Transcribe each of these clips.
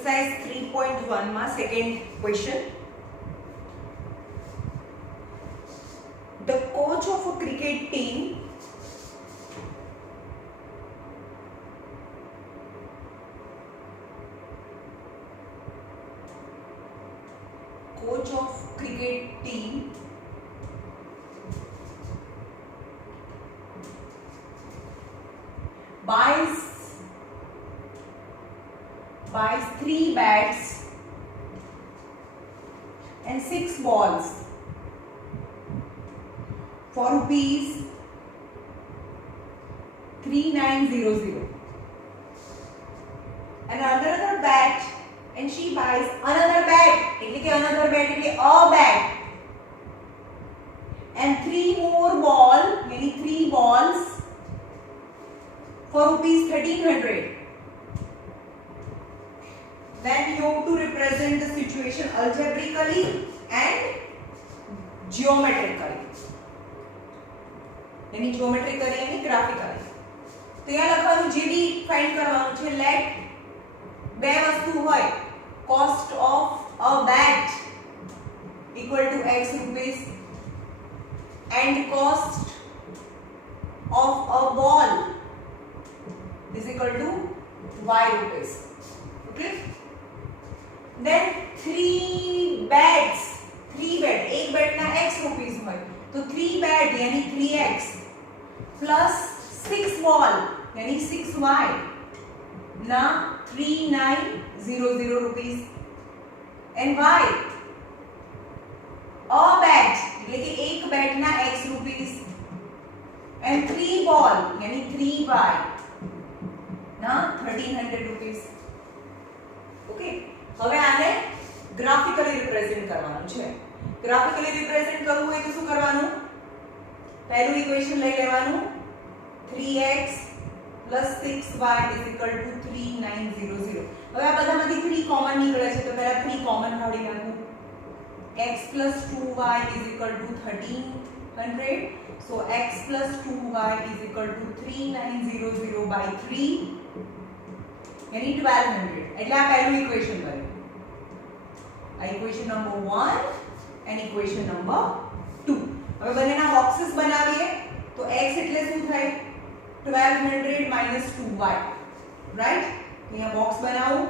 Exercise 3.1 માં second question. The coach of a cricket team buys 3 bats and 6 balls for rupees 3900, and another bat, and she buys another bat, એટલે કે another bat એટલે a bat, and 3 more ball, meaning 3 balls for rupees 1300. Then you have to represent the situation algebraically and geometrically. यानी geometrically यानी graphically. तो यहाँ लखવાનું जे B find करવાનું છે. let બે વસ્તુ હોય, cost of a bat equal to x rupees and cost of a ball is equal to y rupees. Okay. Then 3 bats, 3 bat, एक bat ना x rupees होय, तो 3 bat यानी 3x plus 6 ball यानी 6y ना 3900 rupees, and y a bat એટલે કે એક bat ના x rupees and 3 ball यानी 3y ना 1300 rupees. Okay. હવે આને ગ્રાફિકલી રિપ્રેઝન્ટ કરવાનું છે. ગ્રાફિકલી રિપ્રેઝન્ટ કરવું હોય તો શું કરવાનું? પહેલું ઇક્વેશન લઈ લેવાનું 3x 6y 3900. હવે આ બધામાંથી 3 કોમન નીકળે છે તો પહેલા 3 કોમન કાઢી નાખું. x 2y 1300. so x 2y 3900 by 3 यानी 1200. એટલે આ પહેલું ઇક્વેશન બન્યું. આ equation number 1 and equation number 2. હવે બંનેના બોક્सेस બનાવીએ તો x એટલે શું થાય? 1200 minus 2y, રાઈટ? તો અહીંયા બોક્સ બનાવું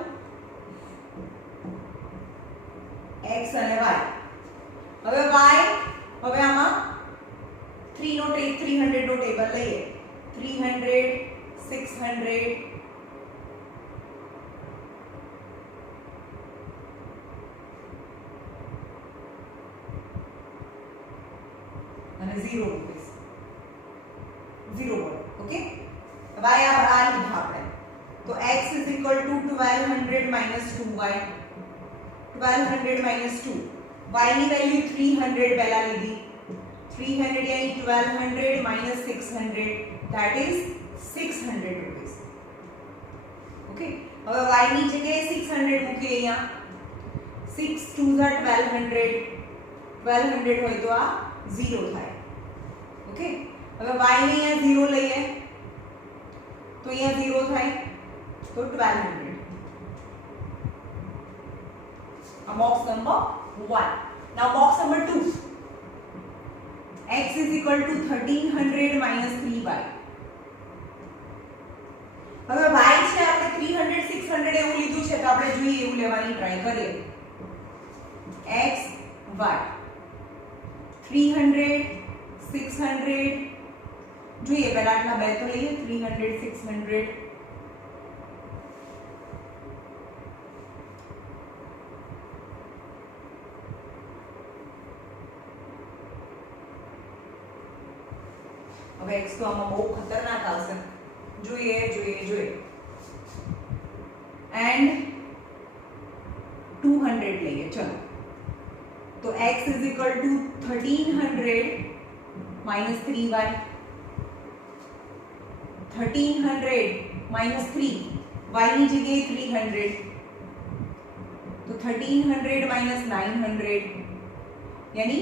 x અને y. હવે y, હવે આમાં 300 નો ટેબલ લઈએ. 300 600 અને 0 રૂપીસ 0 બોલો. ઓકે. હવે આ લીધા આપણે તો x is equal to 1200 minus 2y. 1200 minus 2, y ની વેલ્યુ 300 પહેલા લીધી. 300 यानी 1200 minus 600, that is 600 rupees. Okay. હવે y ની જગ્યાએ 600 મૂકીએ અહીંયા. 6 2 are 1200. 1200 હોય તો આ 0 થાય. ઓકે. હવે y ને અહીંયા 0 લઈએ તો અહીંયા 0 થાય તો 1200. આ box number 1. Now box number 2. x is equal to 1300 minus 3y. હવે y છે આપણે 300 600 એવું લીધું છે તો આપણે જોઈએ એવું લેવાની ટ્રાય કરીએ. x y 300 600 જોઈએ પહેલા આટલા બે તો લઈએ. 300 600 હવે x તો આમાં બહુ ખતરનાક આવશે. જોઈએ એન્ડ 200 લઈએ. ચલો તો x is equal to 1300 minus 3y. 1300 minus 3, y ની જગ્યાએ 300 તો 1300 minus 900 यानी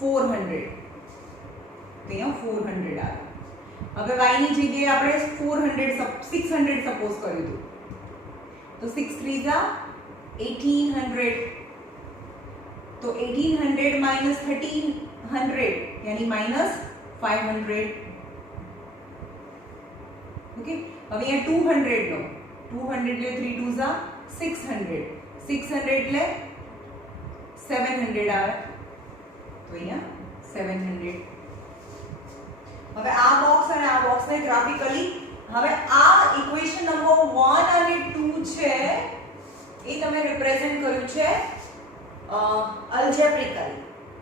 400. તો અહીંયા 400 આવે. હવે y ની જગ્યાએ આપણે 400 600 સપોઝ કર્યું હતું તો 6 3 જા 1800, तो 1800 माइनस 1300 यानी माइनस 500. ओके, હવે અહીંયા 200 લો, 200 લે 3 2 ઝા 600, 600 લે 700 આવે, તો અહીંયા 700. હવે આ બોક્સ અને આ બોક્સને ગ્રાફિકલી, હવે આ ઇક્વેશન નંબર 1 અને 2 છે એ તમે રિપ્રેઝન્ટ કર્યું છે અલ્જેબ્રિકલી.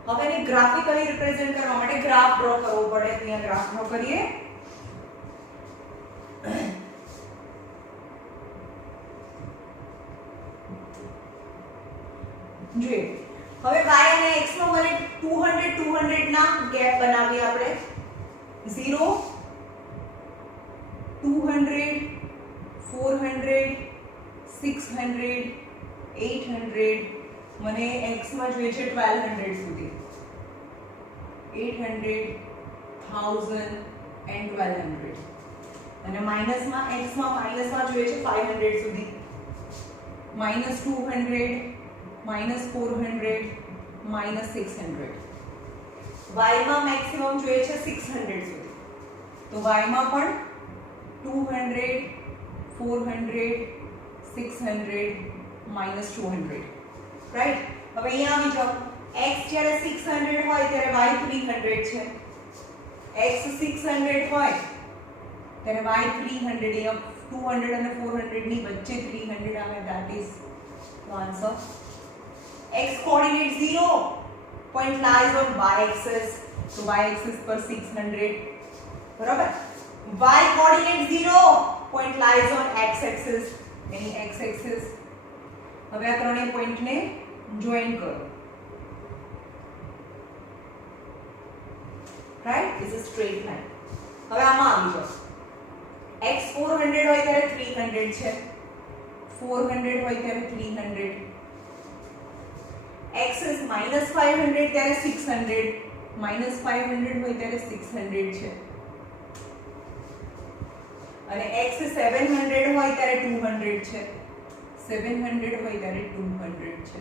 હવે એને ગ્રાફિકલી રિપ્રેઝન્ટ કરવા માટે ગ્રાફ ડ્રો કરવો પડે. તો અહીંયા ગ્રાફ ડ્રો કરીએ. જોઈએ હવે y અને x નો મને 200 200 ના ગેપ બનાવીએ આપણે. 0 200 400 600 800 મને x માં જોઈએ છે 1200 સુધી. 800 1000 and 1200 અને માઈનસ માં x માં માઈનસ માં જોઈએ છે 500 સુધી. -200 -400 -600. y માં મેક્સિમમ જોઈએ છે 600 સુધી. તો y માં પણ 200 400 600 -200. રાઈટ. હવે અહીંયા આવી જાઓ. x જ્યારે 600 હોય ત્યારે y 300 છે. x 600 હોય ત્યારે y 300. અહીંયા 200 અને 400 ની વચ્ચે 300 આવે. That is the answer. x coordinate 0 point lies on y axis, so y axis પર 600. બરાબર. y coordinate 0 point lies on x axis, यानी x axis. હવે આ ત્રણેય પોઈન્ટ ને જોઈન કરો. Right, this is straight line. હવે આમાં આવી જાઓ. x 400 હોય ત્યારે 300 છે. 400 હોય ત્યારે 300. x is -500 ત્યારે 600. -500 હોય ત્યારે 600 છે. અને x 700 હોય ત્યારે 200 છે. 700 હોય ત્યારે 200 છે.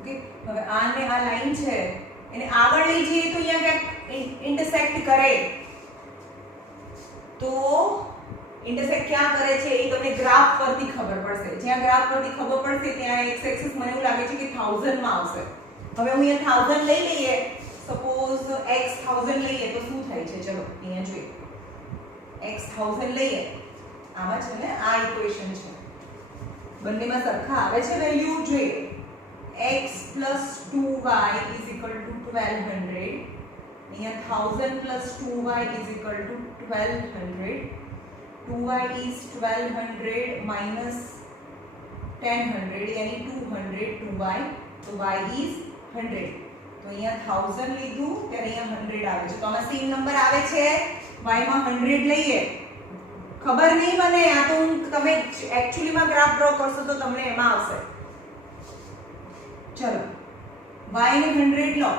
ઓકે, હવે આને આ લાઈન છે એને આગળ લઈ જઈએ તો અહીંયા ક્યાંક ઇન્ટરસેક્ટ કરે. તો ઇન્ટરસેક્ટ ક્યાં કરે છે એ તમને ગ્રાફ પરથી ખબર પડશે. જ્યાં ગ્રાફ પરથી ખબર પડશે ત્યાં x એક્સિસ મને એવું લાગે છે કે 1000 માં આવશે. હવે હું અહીંયા 1000 લઈ લઈએ. સપોઝ x 1000 લઈએ તો શું થાય છે? ચલો અહીંયા જોઈએ. x 1000 લઈએ. આમાં છે ને આ ઇક્વેશન છે. બંનેમાં સરખા આવે છે વેલ્યુ. જોઈએ x + 2y = 1200. અહીંયા 1000 + 2y = 1200. 2y is 1200 minus 1000 यानी 200. 2y तो y is 100. तो અહીંયા 1000 લીધું ત્યારે અહીંયા 100 આવે છે. તો આમાં સેમ નંબર આવે છે. y માં 100 લઈએ. ખબર નહીં મને, આ તો તમે એક્ચ્યુઅલી માં ગ્રાફ ડ્રો કરશો તો તમને એમાં આવશે. ચલો y ને 100 લો.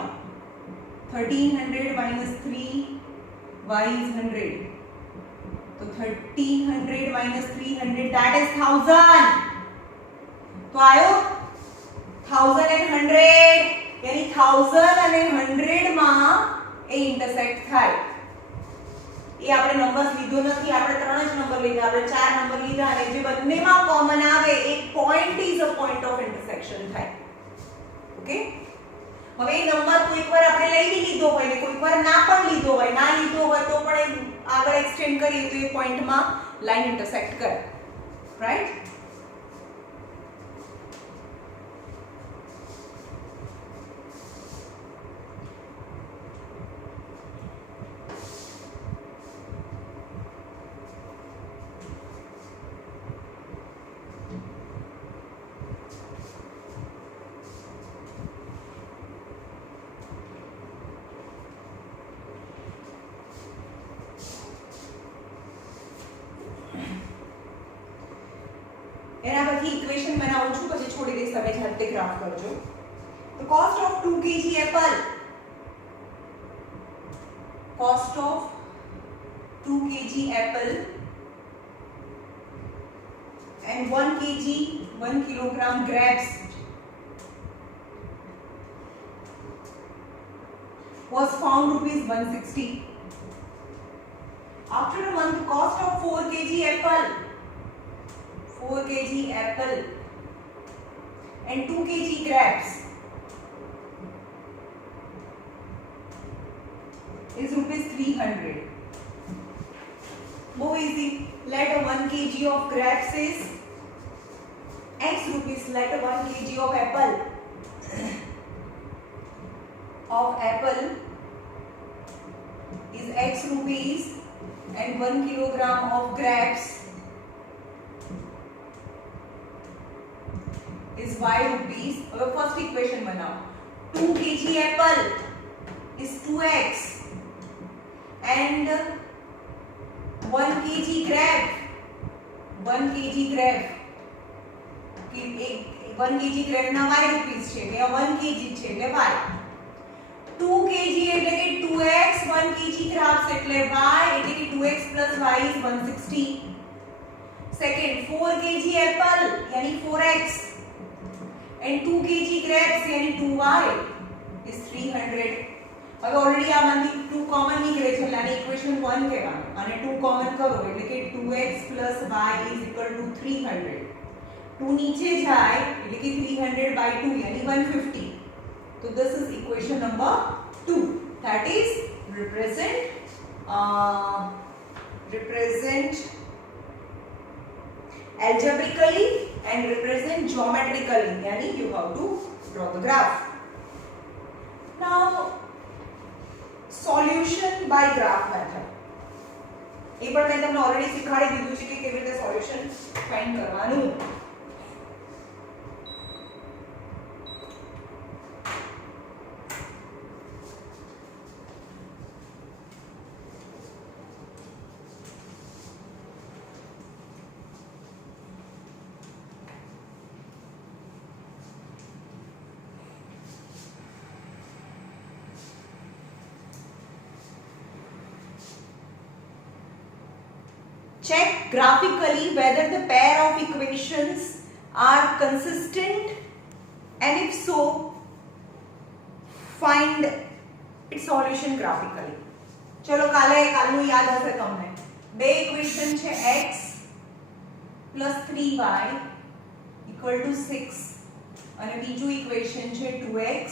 1300 minus 3 y is 100. तो 1300 minus 300 that is 1000. तो आयो 1000 and 100 यानी 1000 અને 100 માં એ ઇન્ટરસેક્ટ થાય. એ આપણે નંબર્સ લીધો નથી, આપણે ત્રણ જ નંબર લીધા, આપણે ચાર નંબર લીધા અને જે બંનેમાં કોમન આવે એક point is a point of intersection થાય. ઓકે, હવે એ નંબર કોઈકવાર આપણે લઈ બી લીધો હોય ને કોઈકવાર ના પણ લીધો હોય. ના લીધો હોય તો પણ આગળ એક્સટેન્ડ કરીએ તો એ પોઈન્ટમાં લાઈન ઇન્ટરસેક્ટ કરે. રાઈટ. એના પછી ઇક્વેશન બનાવું છું, પછી છોડી દઈશ, તમે જાતે ગ્રાફ કરજો. તો cost of 2 kg Apple, cost of 2 kg apple and 1 kg 1 kilogram grapes was found rupees 160. After a month, cost of 4 kg apple and 2 kg grapes is rupees 300. More easy. Let a 1 kg of grapes is X rupees. Let a 1 kg of apple is X rupees and 1 kilogram of grapes is Y rupees. अब first equation बनाओ. 2 kg apple is 2x and 1 kg grape 1 kg grape ના y rupees છે એટલે 1 kg છે એટલે y 2 kg એટલે કે 2x 1 kg grapes એટલે y એટલે કે 2x y is 160. Second 4 kg apple यानी 4x and 2 kg grapes यानी 2y is 300. હવે ઓલરેડી આમાંથી 2 કોમન નીકળે છે એટલે આને ઇક્વેશન 1 કહેવાનું અને 2 કોમન કરો એટલે કે 2x y is equal to 300. 2 નીચે જાય એટલે કે 300 by 2 यानी 150. So this is equation number 2, that is represent algebraically and represent geometrically, यानी you have to draw the graph. Now solution by graph method. એ પણ મેં તમને ઓલરેડી શીખવાડી દીધું છે કે કેવી રીતે સોલ્યુશન ફાઇન્ડ કરવાનું. Check graphically whether the pair of equations are consistent and if so, find its solution graphically. चलो कालू याद हशे तमने बे इक्वेशन छे x plus 3y equal to 6 અને બીજું ઇક્વેશન છે 2x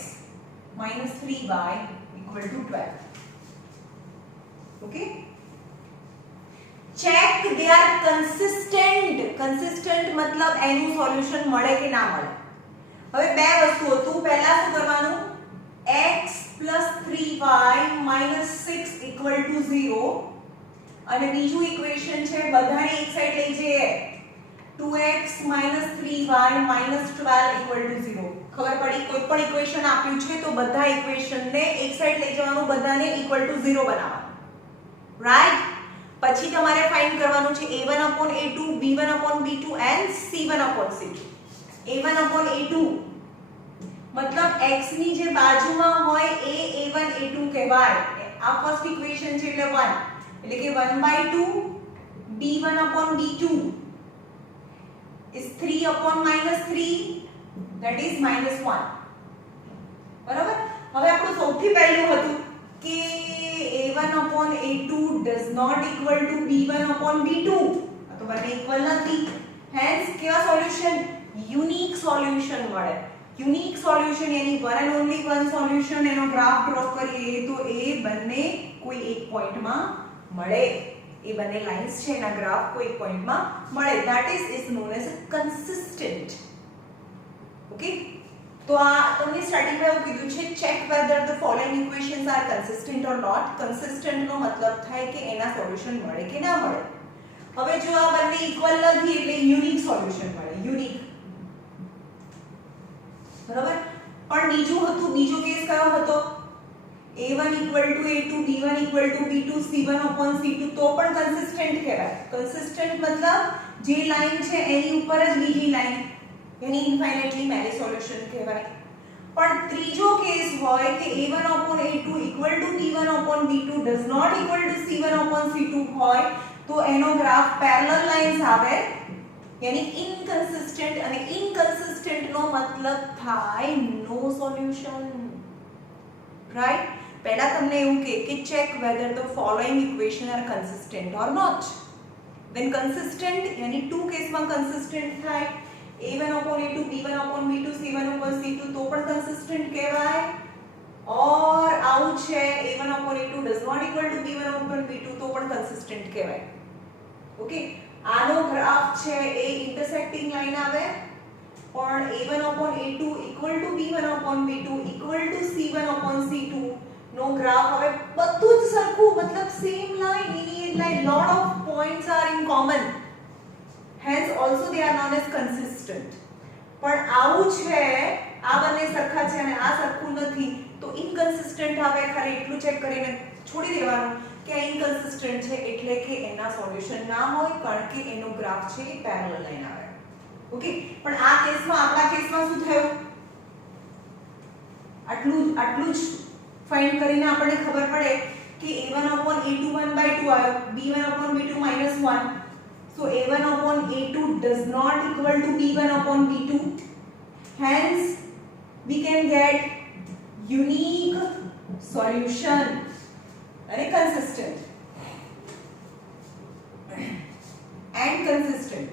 minus 3y equal to 12. Okay? Check they are consistent मतलब એનું સોલ્યુશન મળે કે ના મળે. હવે બે વસ્તુઓ તું પહેલા શું કરવાનું x 3y 6 0 અને બીજું ઇક્વેશન છે બધાને એક સાઈડ લઈ જઈએ 2x 3y 12 0. ખબર પડી કોઈ પણ ઇક્વેશન આપ્યું છે તો બધા ઇક્વેશનને એક સાઈડ લઈ જવાનું બધાને =0 બનાવવાનું. રાઈટ. પછી તમારે ફાઇન્ડ કરવાનું છે a1/a2 b1/b2 and c1/c2. a1/a2 मतलब x ની જે બાજુમાં હોય એ a1 a2 કહેવાય. આ ફર્સ્ટ ઇક્વેશન છે એટલે 1 એટલે કે 1/2 b1/b2 is 3/-3 that is -1. બરાબર. હવે આપણું સૌથી પહેલું હતું કે a1/a2 does not equal to b1/b2. તો બંને ઇક્વલ નથી. હેન્સ કેવા સોલ્યુશન યુનિક સોલ્યુશન મળે. યુનિક સોલ્યુશન यानी one and only one solution એનો ગ્રાફ ડ્રો કરીએ તો એ બંને કોઈ એક પોઈન્ટમાં મળે. એ બંને લાઇન્સ છે એના ગ્રાફ કોઈ એક પોઈન્ટમાં મળે. That is known as consistent. Okay. तो તમને સ્ટાર્ટિંગમાં એવું કીધું છે check whether the following equations are consistent or not. Consistent નો મતલબ થાય કે એના સોલ્યુશન મળે કે ના મળે. હવે જો આ બંને ઇક્વલ નથી એટલે યુનિક સોલ્યુશન મળે. યુનિક. બરાબર. પણ બીજો કેસ કયો હતો a1 = a2 b1 = b2 c1/c2 તો પણ કન્સિસ્ટન્ટ કહેવાય. કન્સિસ્ટન્ટ મતલબ જે લાઈન છે એની ઉપર જ બીજી લાઈન यानी इनफाइनाइटली मैरी सॉल्यूशन कहेवाय. पण ત્રીજો કેસ હોય કે a1/a2 = b1/b2 does not equal to c1/c2 હોય તો એનો ગ્રાફ પેરેલલ લાઇન્સ આવે यानी इनकन्सिस्टेंट અને ઇનકન્સિસ્ટન્ટ નો મતલબ થાય નો સોલ્યુશન, રાઈટ. પહેલા તમને એવું કે check whether the following equation are consistent or not. when consistent यानी टू કેસમાં કન્સિસ્ટન્ટ થાય a1/a2 b1/b2 c1/c2 તો પણ કન્સિસ્ટન્ટ કહેવાય. और આવું છે a1/a2 does not equal to b1/b2 તો પણ કન્સિસ્ટન્ટ કહેવાય. ઓકે, આનો ગ્રાફ છે એ ઇન્ટરસેક્ટિંગ લાઈન આવે પણ a1/a2 equal to b1/b2 equal to c1/c2 નો ગ્રાફ હવે બધું જ સરખું, મતલબ same line, linear line, lot of points are in common, hence also they are known as consistent. પણ આવું છે આ બંને સરખા છે અને આ સરખું નથી તો ઇનકન્સિસ્ટન્ટ આવે. ખાલી એટલું ચેક કરીને છોડી દેવાનું કે આ ઇનકન્સિસ્ટન્ટ છે એટલે કે એના સોલ્યુશન ના હોય કારણ કે એનો ગ્રાફ છે એ પેરેલલ લાઈન આવે. ઓકે, પણ આ કેસમાં આપણા કેસમાં શું થયું, આટલું જ ફાઇન્ડ કરીને આપણને ખબર પડે કે a1/a2 1/2 આવ્યો, b1/b2 -1. so a1/a2 does not equal to b1/b2, hence we can get unique solution and consistent and consistent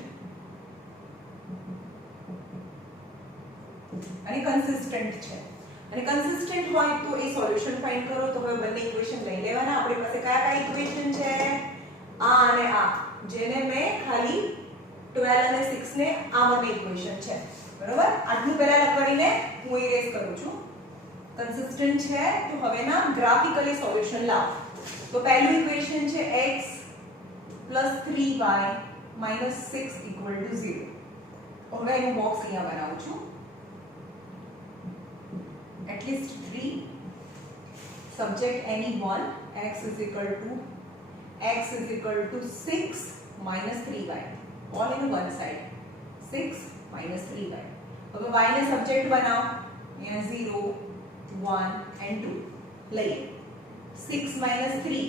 અને કન્સિસ્ટન્ટ છે અને કન્સિસ્ટન્ટ હોય તો એ સોલ્યુશન ફાઇન્ડ કરો. તો હવે બંને ઇક્વેશન લઈ લેવાના. આપણી પાસે કયા ઇક્વેશન છે, આ અને આ, જેને મેં ખાલી 12 અને 6 ને આ બંને ઇક્વેશન છે, બરોબર. આટલું પહેલા લખીને હું ઇરેઝ કરું છું. કન્સિસ્ટન્ટ છે તો હવે ના ગ્રાફિકલી સોલ્યુશન લાવ. તો પહેલું ઇક્વેશન છે x + 3y - 6 = 0. હવે હું બોક્સ અહીંયા બનાવું છું. at least 3, subject any one, x is equal to 6 minus 3y, all in one side, 6 minus 3y. હવે y ને સબ્જેક્ટ બનાવો, અહીંયા 0 1 and 2 લઈએ. 6 minus 3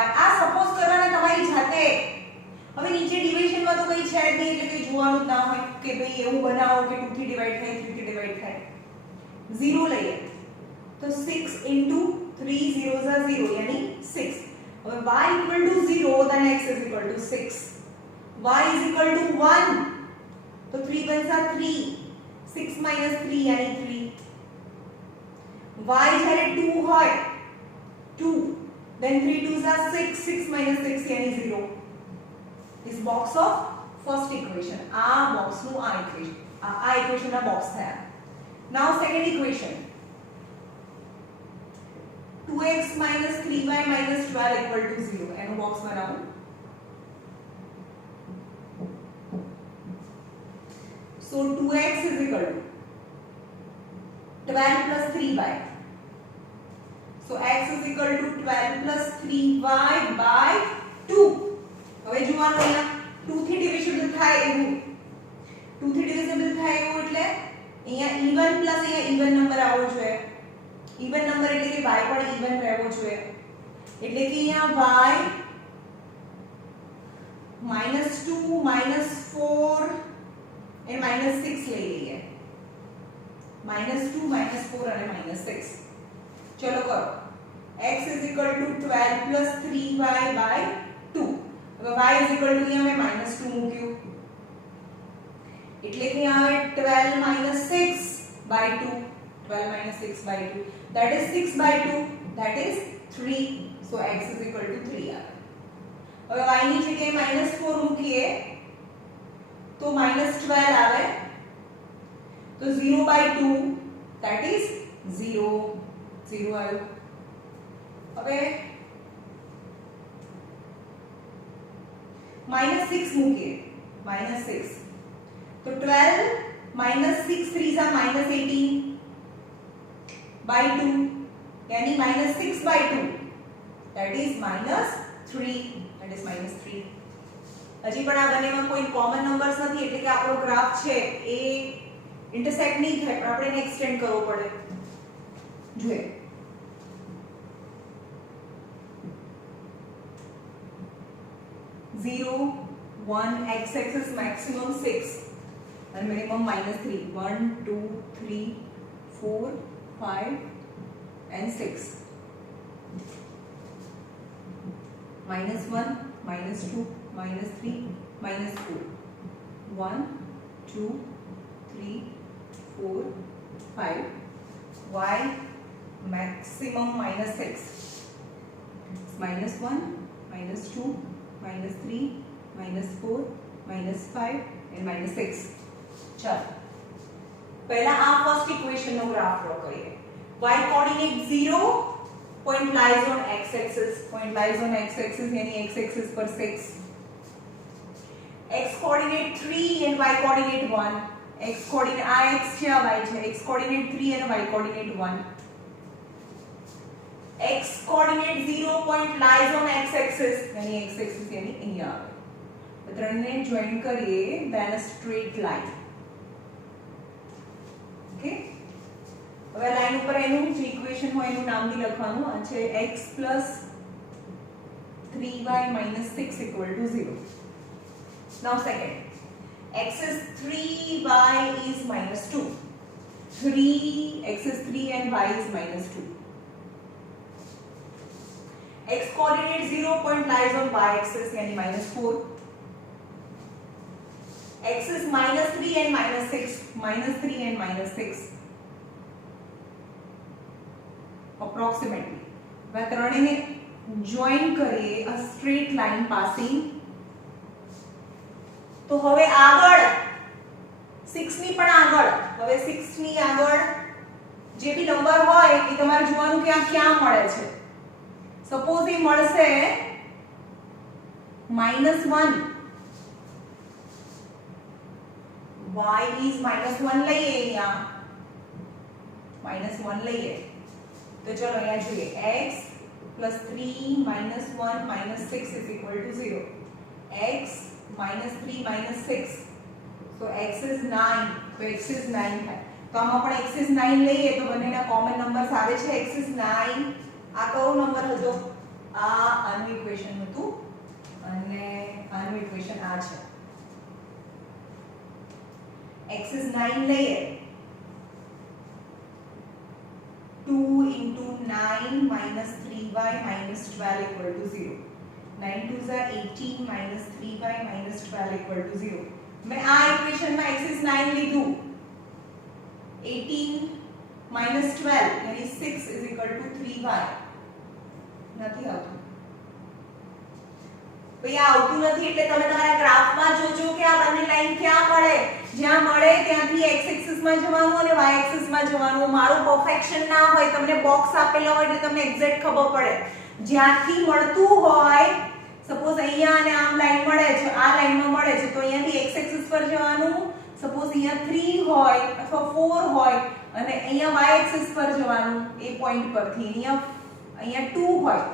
y આ સપોઝ કરવાના તમારી જાતે. હવે નીચે ડિવિઝનમાં તો કઈ છે જ નહીં એટલે કઈ જોવાનું જ ના હોય કે ભાઈ એવું બનાવો કે 2 થી ડિવાઇડ થાય 3 થી ડિવાઇડ થાય. 0 લઈએ તો 6 into 3 zeros are 0 यानी 6. હવે y equal to 0 then x is equal to 6. y is equal to 1 तो 3 1s are 3. 6 minus 3 यानी 3. y જ્યારે 2 હોય 2 then 3 2s are 6. 6 minus 6 यानी 0. this box of first equation, આ બોક્સ નું આ ઇક્વેશન, આ ઇક્વેશન ના બોક્સ થયા. Now second equation, 2x minus 3y minus 12 equal to 0. એનો બોક્સ બનાવું. So 2x is equal to 12 plus 3y. So x is equal to 12 plus 3y by 2. હવે જોવાનું અહીંયા 2 થી ડિવિઝિબલ થાય એવું, 2 થી ડિવિઝિબલ થાય એવું એટલે અહીંયા even પ્લસ અહીંયા even નંબર આવવો જોઈએ. even નંબર એટલે કે y પણ even રહેવો જોઈએ. એટલે કે અહીંયા y -2 -4 and -6 લઈ લઈએ. -2 -4 અને -6. ચલો કરો. x is equal to 12 plus 3y by 2. હવે y is equal to અહીંયા મેં -2 મૂક્યું એટલે કે यहाँ 12 minus 6 by 2. 12 minus 6 by 2 that is 6 by 2 that is 3. so x is equal to 3 આવે. હવે y ની જગ્યાએ -4 મૂકીએ તો -12 આવે તો 0 by 2 that is 0. 0 આવ્યું. હવે -6 મૂકીએ, -6 तो 12 minus 6 3s are minus 18 by 2 यानी minus 6 by 2 that is minus 3. that is minus 3. હજી પણ આ બંનેમાં કોઈ કોમન નંબર્સ નથી એટલે કે આપણો ગ્રાફ છે એ ઇન્ટરસેક્ટ નહીં થાય પણ આપણે એને એક્સટેન્ડ કરવો પડે. જોઈએ 0 1 x axis maximum 6 and minimum -3. 1 2 3 4 5 and 6. -1 -2 -3 -4. 1 2 3 4 5. Y maximum -6. -1 -2 -3 -4 -5 and -6. चलो पहला आ फर्स्ट इक्वेशन नो ग्राफ ड्रॉ करिए. y coordinate 0 point lies on x axis. Point lies on x axis यानी x एक्सिस पर 6. x coordinate 3 and y coordinate 1. x coordinate आ x છે આ y છે. x coordinate 3 and y coordinate 1. x coordinate 0 point lies on x axis यानी x axis यानी અહીંયા આવે. ત્રણને જોઈન કરીએ then a straight line. Okay હવે લાઈન ઉપર એનું જે ઇક્વેશન હોય એનું નામ બી લખવાનું. આ છે x + 3y - 6 = 0. now second x is 3y is -2. 3 x is 3 and y is -2. x coordinate 0 point lies on y axis यानी -4. x is -3 and -6. -3 and -6 approximately. वह ત્રણેયને જોઈન કરીએ a straight line passing. તો હવે આગળ 6 ની પણ આગળ, હવે 6 ની આગળ જે બી નંબર હોય એ તમારે જોવાનું કે આ ક્યાં મળે છે. સપોઝ એ મળશે -1. y is -1 લઈએ અહીંયા -1 લઈએ તો ચલો અહીંયા જોઈએ x + 3 -1 - 6 = 0. x -3 -6 so x is 9. તો x is 9 થાય. તો આમાં પણ x is 9 લઈએ તો બંનેના કોમન નંબર્સ આવે છે. x is 9. આ કયો નંબર હતો? આ આનું ઇક્વેશન હતું અને આનું ઇક્વેશન આ છે. x is 9 લઈએ 2 * 9 - 3y - 12 = 0. 9 2s are 18 - 3y - 12 = 0. मैं આ ઇક્વેશનમાં x is 9 લીધું. 18 - 12 यानी 6 = 3y. નથી આવતું. ભઈ આ આવતું નથી એટલે તમે તમારા ગ્રાફમાં જોજો કે આ બંને લાઈન ક્યાં મળે. જ્યાં મળે ત્યાંથી x એક્સિસ માં જવાનું અને y એક્સિસ માં જવાનું. મારું પરફેક્શન ના હોય, તમને બોક્સ આપેલો હોય એટલે તમને એક્ઝેક્ટ ખબર પડે. જ્યાંથી મળતું હોય સપોઝ અહીંયા અને આમ લાઈન મળે છે, આ લાઈનમાં મળે છે તો અહીંયાથી x એક્સિસ પર જવાનું. સપોઝ અહીંયા 3 હોય અથવા 4 હોય અને અહીંયા y એક્સિસ પર જવાનું એ પોઈન્ટ પરથી. અહીંયા 2 હોય,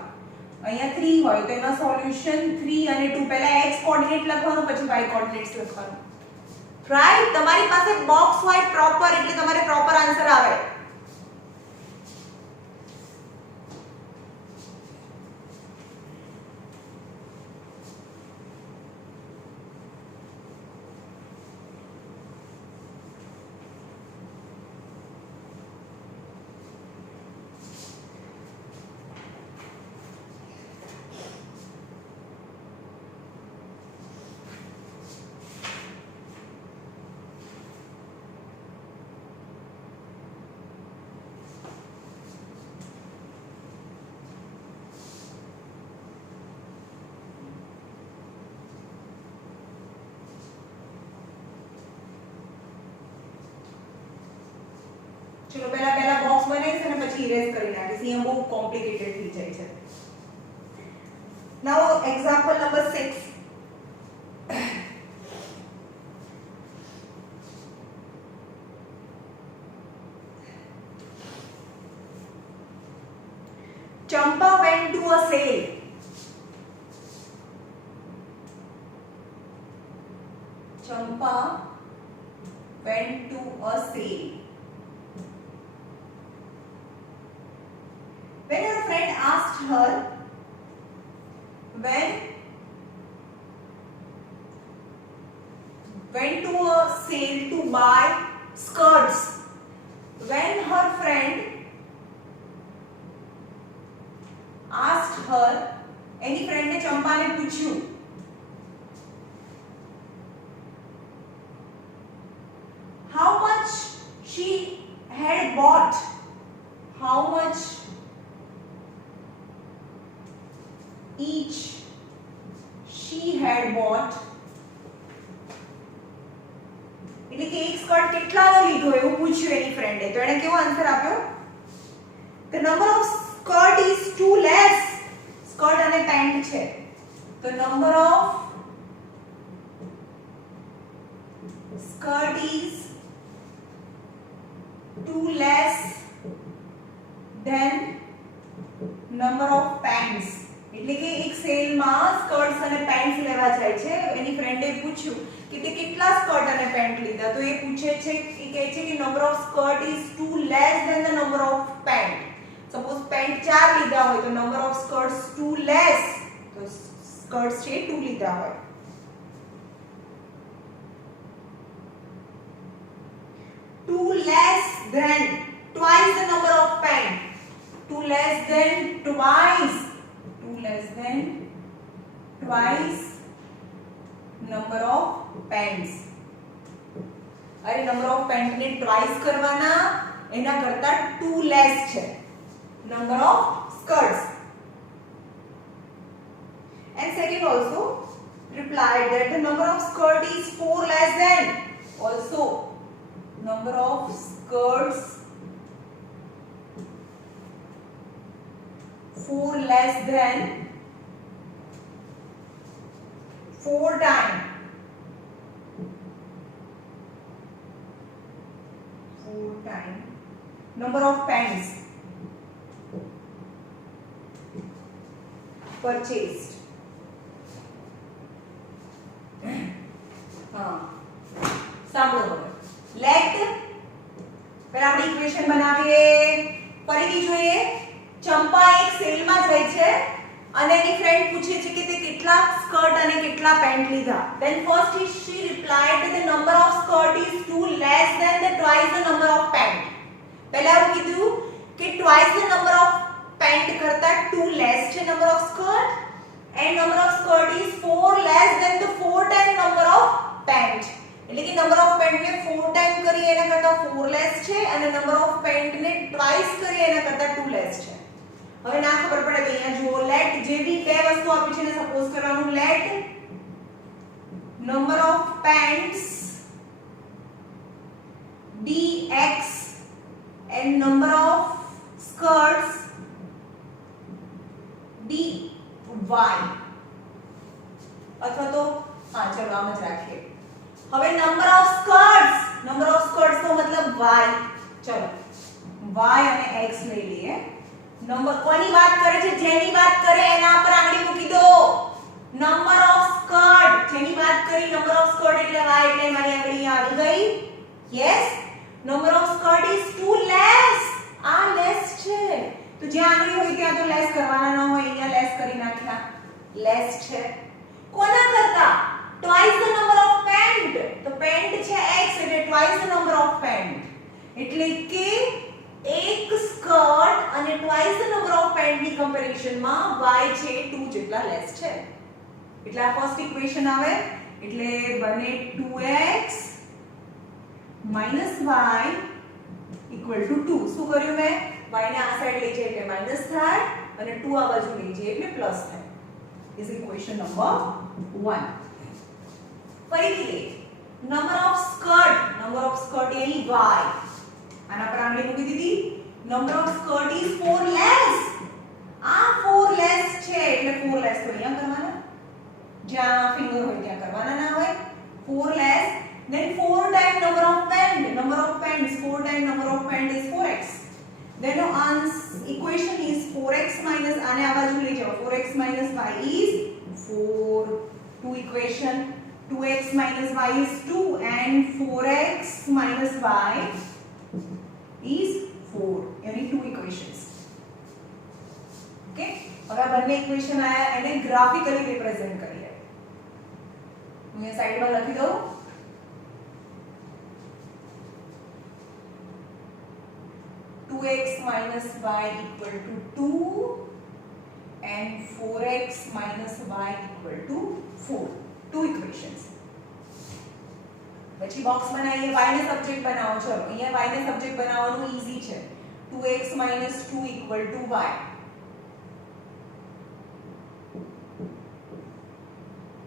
અહીંયા 3 હોય તો એનો સોલ્યુશન 3 અને 2 પહેલા x કોઓર્ડિનેટ લખવાનું પછી y કોઓર્ડિનેટ્સ લખવાનું. રાઈટ? તમારી પાસે બોક્સ હોય પ્રોપર એટલે તમારે પ્રોપર આન્સર આવે. चलो पहला बॉक्स बनाइए અને પછી ઇરેઝ કરી નાખીએ. અહીંયા બહુ કોમ્પ્લિકેટેડ થઈ જાય છે. નાઉ example number 6. Champa went to a sale. Champa went to a sale. When her friend asked her when buy skirts. When her friend asked her, એની ફ્રેન્ડે ચંપાને પૂછ્યું how much she had bought, how much each she had bought, એટલે કે એક skirt કેટલાનો લીધો એવું પૂછ્યું એની ફ્રેન્ડે. તો એણે કેવો આન્સર આપ્યો? The number of skirt is too less. Skirt અને પેન્ટ છે. The number of skirt is too less than number of pants. એટલે કે એક સેલમાં સ્કર્ટ્સ અને પેન્ટ્સ લેવા જાય છે. એની ફ્રેન્ડે પૂછ્યું કે તે કેટલા સ્કર્ટ અને પેન્ટ લીધા. તો એ પૂછે છે કે કહે છે કે number of skirt is two less than the number of pant. Suppose pant 4 લીધા હોય તો number of skirts two less, તો સ્કર્ટ્સ છે 2 લીધા હોય. Two less than twice the number of pant. Two less than twice. Two less than twice number of pants. अरे number of pant ने twice करवाना, एना करता 2 less છે number of skirts. And second also replied that the number of skirt is 4 less than, also number of skirts 4 less than 4 times number of pants purchased. हाँ સાંભળો હવે. Late પહેલા આપણે equation બનાવીએ. ફરીથી જોઈએ. ચંપા એક સેલમાં જાય છે અને એની ફ્રેન્ડ પૂછે છે કે તે કેટલા સ્કર્ટ અને કેટલા પેન્ટ લીધા. Then first she replied that the number of skirt is too less than the twice the number of pant. પહેલા એવું કીધું કે twice the number of pant કરતા 2 less છે number of skirt and number of skirt is 4 less than the 4 times number of pant. એટલે કે number of pant ને 4 time કરી એના કરતા 4 લેસ છે અને નંબર ઓફ પેન્ટ ને ટ્વાઇસ કરી એના કરતા 2 લેસ છે. હવે ના ખબર પડે તો અહીંયા જુઓ. લેટ જે બી બે વસ્તુ આપી છે ને સપોઝ કરવાનું. Let number of pants dx and number of skirts dy. અથવા તો હા ચલો આમ જ રાખીએ. હવે નંબર ઓફ સ્કર્ટ્સ નો મતલબ y. ચલો y અને x લઈ લઈએ. નંબર કોની વાત કરે છે? જેની વાત કરે એના પર આંગળી મૂકી દો. નંબર ઓફ સ્કર્ટ જેની વાત કરી નંબર ઓફ સ્કર્ટ એટલે y એટલે મારી આંગળી આવી ગઈ. Yes. Number of skirt is two less. આ લેસ છે તો જ્યાં આંગળી હોય ત્યાં તો લેસ કરવાના ન હોય. અહીંયા લેસ કરી નાખ્યા. લેસ છે કોના કરતા? twice the number of pant. તો pant છે x એટલે twice the number of pant. એટલે કે એક સ્કર્ટ અને twice the number of pant ની કમ્પેરિઝન માં y છે 2 જેટલા લેસ છે. એટલે આ ફર્સ્ટ ઇક્વેશન આવે. એટલે બને 2x - y = 2. શું કર્યું મેં? y ને આ સાઈડ લઈ જઈએ એટલે માઈનસ થાય અને 2 આ બાજુ લઈ જઈએ એટલે પ્લસ થાય. Is equation number 1. ફરીથી નંબર ઓફ સ્કર્ટ એની y. આના પર આંગળી મૂકી દીધી. Number of skirt is 4 less. આ 4 લેસ છે એટલે 4 લેસ તો અહીંયા કરવાના. જ્યાં ફિંગર હોય ત્યાં કરવાના ના હોય. 4 less then 4 times number of pants 4 times number of pant is 4x. then equation is 4x minus આને આ બાજુ લઈ જાઓ. 4x minus y is 4. 2 equation 2x minus y is 2 and 4x minus y is 4. यानी 2 equations. Okay. હવે આ બંને equation આયા એને ગ્રાફિકલી રિપ્રેઝન્ટ કરીએ. હું એ સાઈડમાં લખી દઉં. 2x minus y equal to 2 and 4x minus y equal to 4. Two equations. પછી બોક્સ બનાવીએ, y ને સબ્જેક્ટ બનાવો. ચલો અહીંયા y ને સબ્જેક્ટ બનાવવાનું ઈઝી છે. 2x minus 2 equal to y.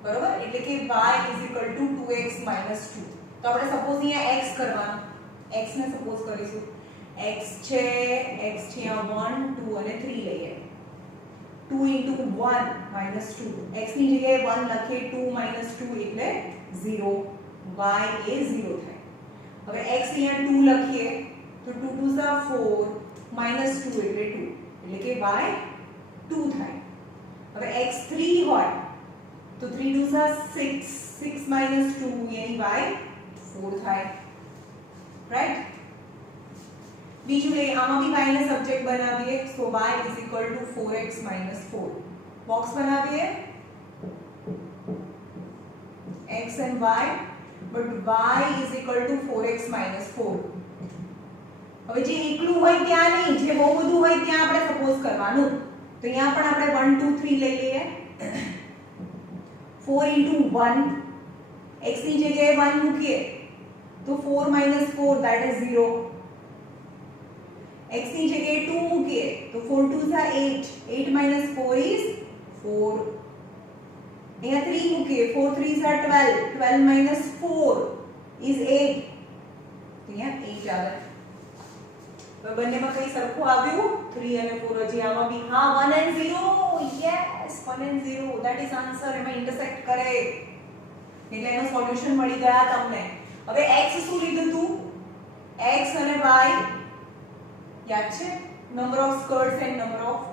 બરોબર, એટલે કે y is equal to 2x minus 2. તો આપણે સપોઝ અહીંયા x કરવાનું, x ને સપોઝ કરીશું x છે અહીંયા 1 2 અને 3 લઈએ. 2 into 1 minus 2, x ની જગ્યાએ 1 લખીએ, 2 minus 2 એટલે 0, y એ 0 થાય. હવે x અહીંયા 2 લખીએ તો 2 2 are 4 minus 2 એટલે 2, એટલે કે y 2 થાય. હવે x 3 હોય તો 3 2 are 6, 6 minus 2 यानी y 4 થાય. રાઈટ. બીજું લે, આમાં બી y ને સબ્જેક્ટ બનાવીએ, so y is equal to 4x minus 4. Box બનાવીએ x and y, but y is equal to 4x minus 4. હવે જે એકલું હોય ત્યાં નહીં, જે બહુ બધું હોય ત્યાં આપણે સપોઝ કરવાનું. તો અહીંયા પણ આપણે 1 2 3 લઈ લઈએ. 4 into 1, x ની જગ્યાએ 1 મૂકીએ તો 4 minus 4 that is 0. x ની જગ્યાએ 2 મૂકીએ તો 4 2s are 8, 8 minus 4 is 4. અહીંયા 3 મૂકીએ, 4 3s are 12, 12 minus 4 is 8. તો અહીંયા 8 આવે. હવે બંનેમાં કઈ સરખું આવ્યું? 3 અને 4. હજી આમાં બી હા 1 and 0. Yes, 1 and 0 that is answer. એમાં ઇન્ટરસેક્ટ કરે એટલે એનો સોલ્યુશન મળી ગયા તમને. હવે x શું લીધું તું? x અને y યાદ છે? Number of skirts and number of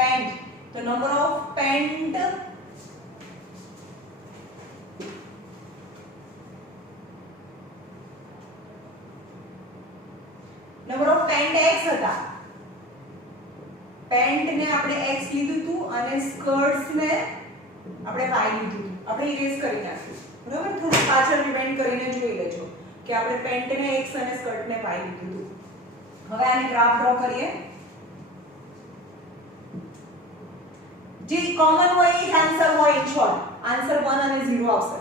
pant. તો નંબર ઓફ પેન્ટ x હતા. પેન્ટ ને આપણે x લીધું હતું અને સ્કર્ટ્સ ને આપણે y લીધું હતું. આપણે ઇરેઝ કરી નાખ્યું. બરાબર, થોડું પાછળ રિવાઇન્ડ કરીને જોઈ લેજો કે આપણે પેન્ટ ને x અને સ્કર્ટ ને y લીધું હતું. હવે આને ગ્રાફ ડ્રો કરીએ. જે કોમન હોય એ આન્સર હોય. ઇન શોર્ટ આન્સર 1 અને 0 આવશે.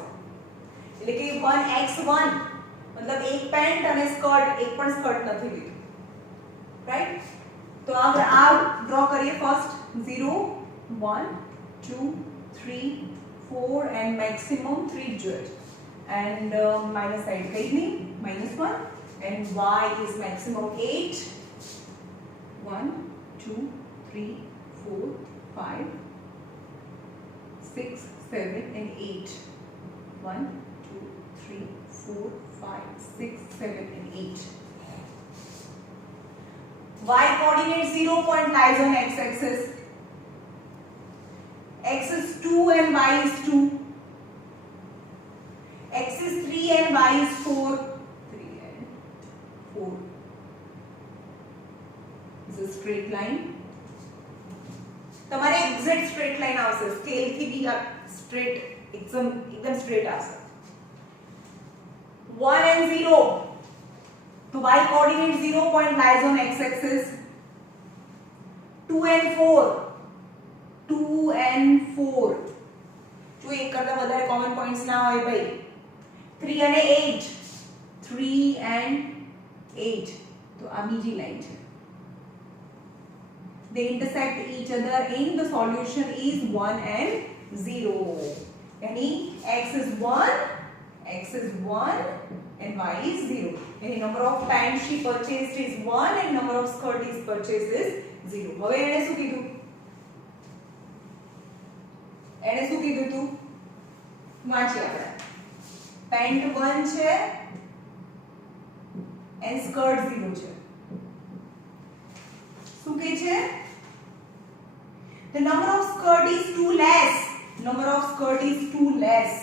એટલે કે 1x1 મતલબ એક પેન્ટ અને સ્કર્ટ, એક પણ સ્કર્ટ નથી લીધું. રાઈટ. તો આપણે આ ડ્રો કરીએ. ફર્સ્ટ 0 1 2 3 4 and maximum 3 જોઈએ. And minus side કઈ નહીં, -1. And y is maximum 8. 1 2 3 4 5 6 7 and 8. 1 2 3 4 5 6 7 and 8. Y coordinate 0 point lies on x axis. X is 2 and y is 2. X is 3 and y is 4. 3 and 4. This is straight line. તમારે exact straight line આવશે. Scale થી બી straight એકદમ straight આવશે. 1 and 0. તો y coordinate 0 point lies on x axis. 2 and 4. 2 and 4. જો એક કરતા વધારે કોમન પોઈન્ટ્સ ના હોય ભાઈ. 3 અને 8. 3 and 8. તો આ બીજી લાઈન છે. They intersect each other in the solution is 1 and 0. Yani x is 1 and y is 0. Yani number of pants she purchased is 1 and number of skirt is purchased is 0. હવે એને શું કીધું? એને શું કીધું તું? વાંચીએ આપણે. પેન્ટ 1 છે and skirt 0 છે. શું કહે છે? The number of skirt is 2 less. Number of skirt is 2 less.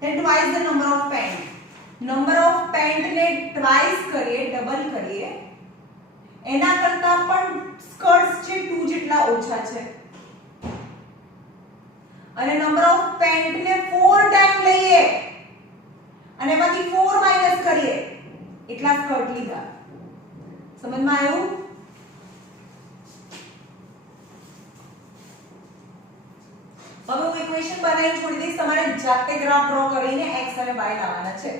Then twice the number of pant. Number of pant ને twice કરીએ, ડબલ કરીએ. એના કરતા પણ skirts છે 2 જેટલા ઓછા છે. અને number of pant ને 4 ટાઈમ લઈએ. અને એમાંથી 4 માઈનસ કરીએ. એટલા સ્કર્ટ લીધા. સમજમાં આવ્યું? હવે હું ઇક્વેશન બનાવી છોડી દઈશ, તમારે જાતે ગ્રાફ ડ્રો કરીને x અને y લાવવાના છે.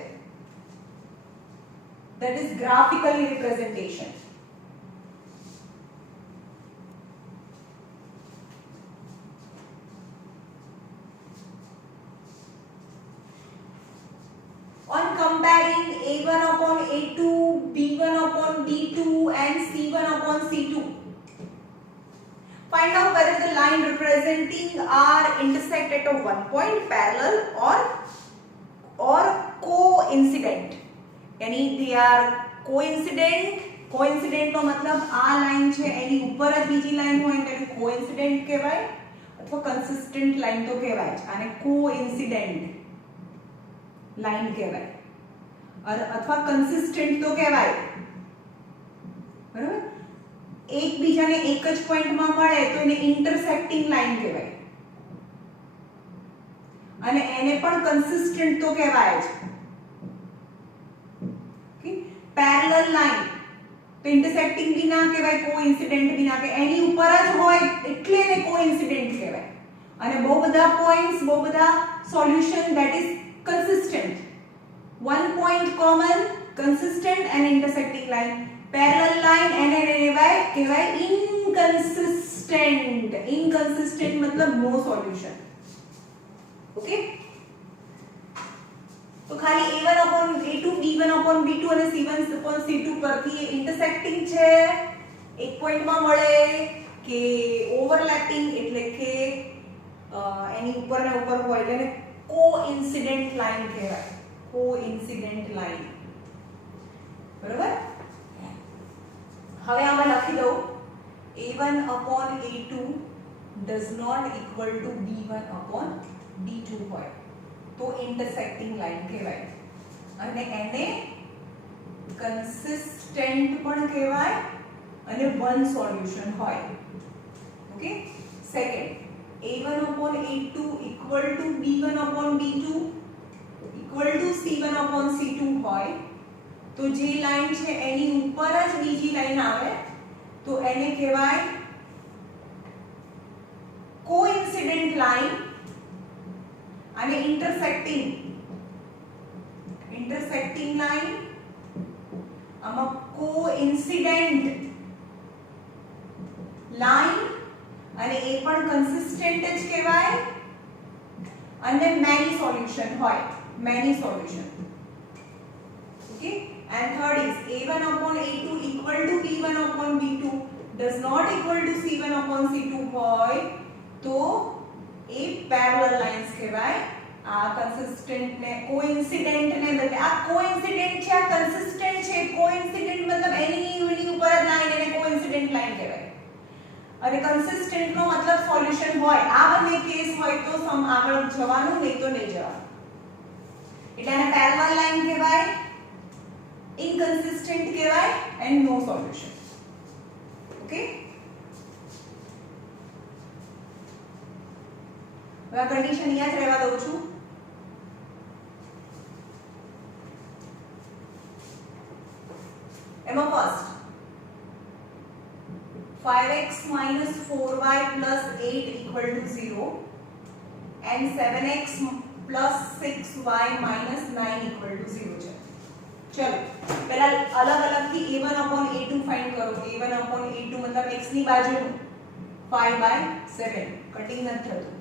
that is graphical representation. On comparing a1 upon a2, b1 upon b2 and c1 upon c2, find out whether the line representing are intersect at a one point, parallel or coincident. यानी they are coincident. coincident નો મતલબ આ line છે એની ઉપર જ બીજી line હોય એટલે coincident કહેવાય, અથવા consistent લાઈન તો કહેવાય જ, આને coincident લાઈન કહેવાય, અથવા consistent તો કહેવાય. બરાબર? એકબીજાને એક જ પોઈન્ટમાં મળે તો એને ઇન્ટરસેક્ટિંગ લાઈન કહેવાય, અને એને પણ કન્સિસ્ટન્ટ તો કહેવાય જ. ઓકે, પેરેલલ લાઈન તો ઇન્ટરસેક્ટિંગ બી ના કહેવાય, કોઇન્સિડન્ટ બી ના કહેવાય, એની ઉપર જ હોય એટલે એને કોઇન્સિડન્ટ કહેવાય. અને બહુ બધા પોઈન્ટ્સ, બહુ બધા solution that is consistent. One point common, consistent and intersecting line. parallel line એને કહેવાય inconsistent. inconsistent મતલબ no solution. ઓકે, તો ખાલી a1 upon a2, b1 upon b2 અને c1 upon c2 પરથી ઇન્ટરસેક્ટિંગ છે, એક પોઈન્ટમાં મળે, કે ઓવરલેપિંગ એટલે કે એની ઉપર ને ઉપર હોય એટલે કોઇન્સિડન્ટ લાઈન કહેવાય, કોઇન્સિડન્ટ લાઈન. બરાબર? હવે આમાં લખી દઉં a1 upon a2 does not equal to b1 upon b2 હોય તો ઇન્ટરસેક્ટિંગ લાઈન કહેવાય, અને એને કન્સિસ્ટન્ટ પણ કહેવાય અને વન સોલ્યુશન હોય. Okay, second, a1 upon a2 equal to b1 upon b2 equal to c1 upon c2 હોય તો જે લાઈન છે એની ઉપર જ બીજી લાઈન આવે તો એને કહેવાય કોઇન્સિડન્ટ લાઈન, અને ઇન્ટરસેક્ટિંગ લાઈન આમાં કોઇન્સિડન્ટ લાઈન, અને એ પણ કન્સિસ્ટન્ટ જ કહેવાય, અને મેની સોલ્યુશન હોય, many solution. Okay, and third is a1 upon a2 equal to b1 upon b2 does not equal to c1 upon c2 હોય તો એ parallel lines કહેવાય. આ consistent ને coincident ને બદલે આ coincident છે, આ consistent છે. coincident મતલબ એની ઉપર જ લાઈન, એને coincident લાઈન કહેવાય, અને consistent નો મતલબ સોલ્યુશન હોય. આ બંને કેસ હોય તો સમ આગળ જવાનું, નહીં તો નહીં જવાનું. એટલે આને parallel line કહેવાય, inconsistent કહેવાય, and no solution. Okay, હવે કન્ડિશન અહીંયા જ રહેવા દઉં છું. એમાં first 5x minus 4y plus 8 equal to 0 and 7x plus 6y minus 9 equal to 0 છે. चलो पहला अलग अलग थी a1 upon a2 फाइंड करो. a1 upon a2 मतलब x ની બાજુ 5/7 કટિંગ નથી થતું.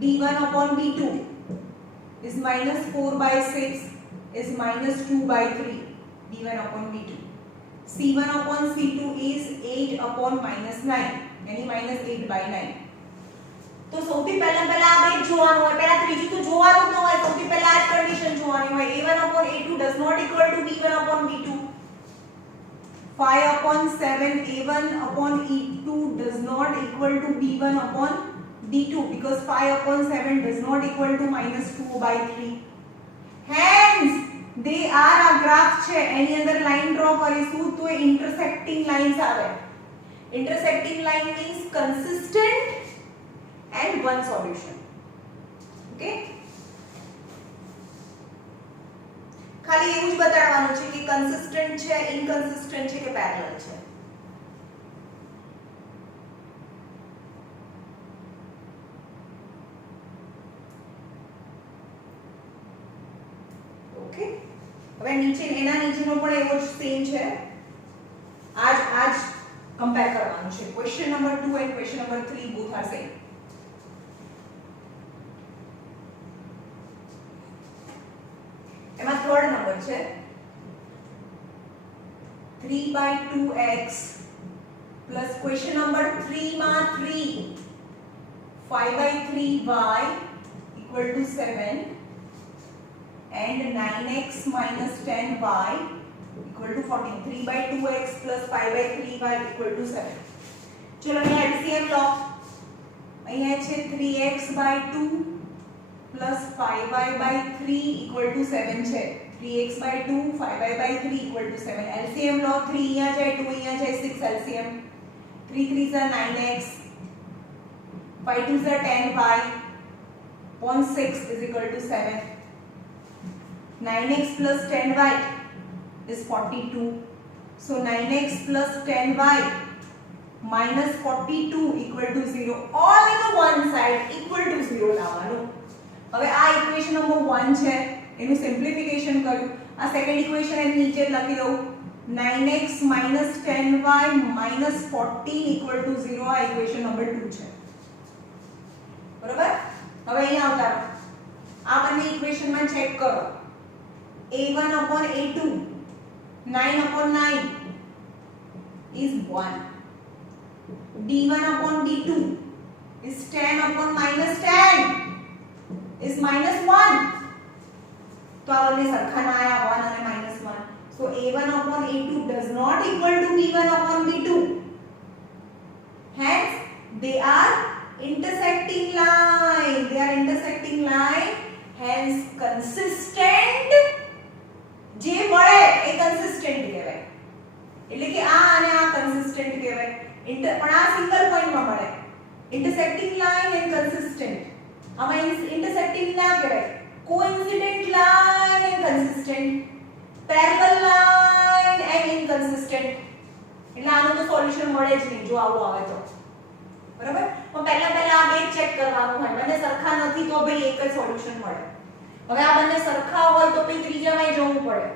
b1 upon b2 is minus 4/6 is minus 2/3 b1 upon b2. c1 upon c2 is 8 upon minus 9 यानी minus 8/9. તો સૌથી પહેલા આ બે જોવાનું હોય, પહેલા ત્રીજું તો જોવાનું ન હોય, સૌથી પહેલા આ કન્ડિશન જોવાની હોય. a1 upon a2 does not equal to b1 upon b2. 5 upon 7 a1 upon e2 does not equal to b1 upon b2 because 5 upon 7 does not equal to minus 2/3. Hence they are a graph છે, એની અંદર line draw કરીશું તો intersecting lines આવે. Intersecting line means consistent and one solution. Okay, ખાલી એવું જ બતાડવાનું છે કે કન્સિસ્ટન્ટ છે, ઇનકન્સિસ્ટન્ટ છે કે પેરેલલ છે. ઓકે, હવે નીચે એના નીચેનો પણ એવો જ સેમ છે. આજ કમ્પેર કરવાનું છે. Question number 2 and question number 3 both are same. એમાં થર્ડ નંબર છે 3/2x પ્લસ ક્વેશ્ચન નંબર 3 માં 3 5/3y equal to 7 and 9x minus 10y equal to 14. 3/2x plus 5/3y equal to 7. ચલો અહીંયા LCM લો. અહીંયા છે 3x/2 plus 5y/3 equal to 7 છે. 3x/2 5y/3 equal to 7. LCM લો. 3 અહીંયા જાય 2 અહીંયા જાય 6 LCM. 3 3s are 9x, 5 2s are 10y, upon 6 is equal to 7. 9x plus 10y is 42. So 9x plus 10y minus 42 equal to 0. All in the one side equal to 0 લાવવાનું. હવે આ equation number 1 છે, એનું simplification કર્યું. આ second equation એની નીચે લખી દઉં. 9x minus 10y minus 14 equal to 0. આ ઇક્વેશન નંબર 2 છે. બરોબર? હવે અહીંયા આવતા રહો. આ બંને ઇક્વેશનમાં ચેક કરો. a1 upon a2 9 upon 9 is 1. d1 upon d2 is 10 upon minus 10 is minus 1. तो આ બંને સરખા ના આયા 1 અને minus 1. So a1 upon a2 does not equal to b1 upon b2. Hence they are intersecting line. They are intersecting line. Hence consistent જે મળે એ consistent કહેવાય. એટલે કે આ અને આ કન્સિસ્ટન્ટ કહેવાય. પણ આ સિંગલ પોઈન્ટમાં મળે. Intersecting line and consistent. આમાં ઇન્ટરસેક્ટિંગ ના કહેવાય. Coincident line and consistent. Parallel line and inconsistent. એટલે આનું તો સોલ્યુશન મળે જ નહીં જો આવું આવે તો. બરાબર? પણ પહેલા આ બે ચેક કરવાનું હોય. બંને સરખા નથી તો ભાઈ એક જ સોલ્યુશન મળે. હવે આ બંને સરખા હોય તો પછી ત્રીજામાં જવું પડે.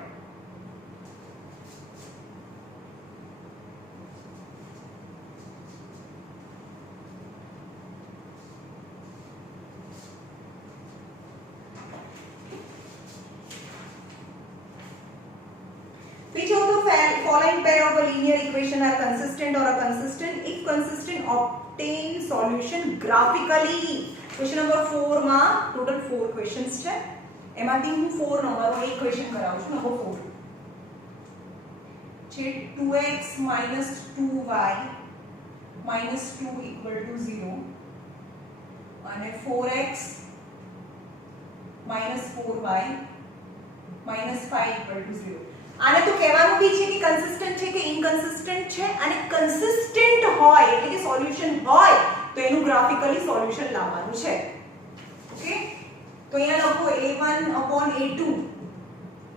Which of the following pair of a linear equation are consistent or are consistent? If consistent, obtain solution graphically. Question number 4 માં total 4 questions છે. એમાંથી હું 4 નંબરનો એક ક્વેશ્ચન કરાવું છું. નંબર 4 છે 2x minus 2y minus 2 equal to 0 અને 4x minus 4y minus 5 equal to 0. આને તો કહેવાનું બી છે કે કન્સિસ્ટન્ટ છે કે ઇનકન્સિસ્ટન્ટ છે અને કન્સિસ્ટન્ટ હોય એટલે કે સોલ્યુશન હોય તો એનું ગ્રાફિકલી સોલ્યુશન લાવવાનું છે. ઓકે, તો અહીંયા લખો a1 upon a2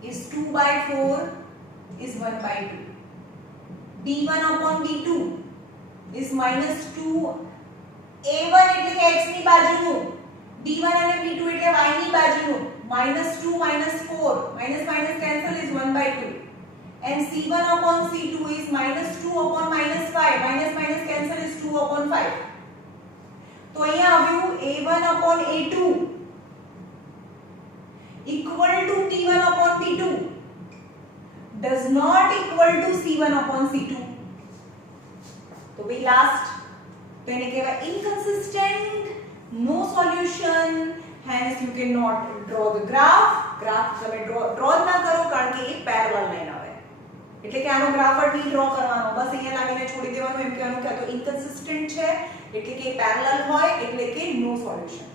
is 2/4 is 1/2. d1 upon d2 is minus 2. a1 એટલે કે x ની બાજુનું, d1 અને d2 એટલે y ની બાજુનું. minus 2 minus 4 minus minus cancel is 1/2. And c1 upon c2 is minus 2 upon minus 5 minus minus cancel is 2 upon 5. तो અહીંયા આવ્યું a1 upon a2 equal to t1 upon t2 does not equal to c1 upon c2. तो भाई last तो એને કહેવાય inconsistent, no solution, hence you cannot draw the graph. graph તમે draw ના કરો કારણ કે એ parallel line આવે. એટલે કે આનો ગ્રાફ જ નહીં ડ્રો કરવાનો, બસ અહીંયા લાવીને છોડી દેવાનું. એમ કહેવાનું કે આ તો inconsistent છે એટલે કે parallel હોય એટલે કે no solution.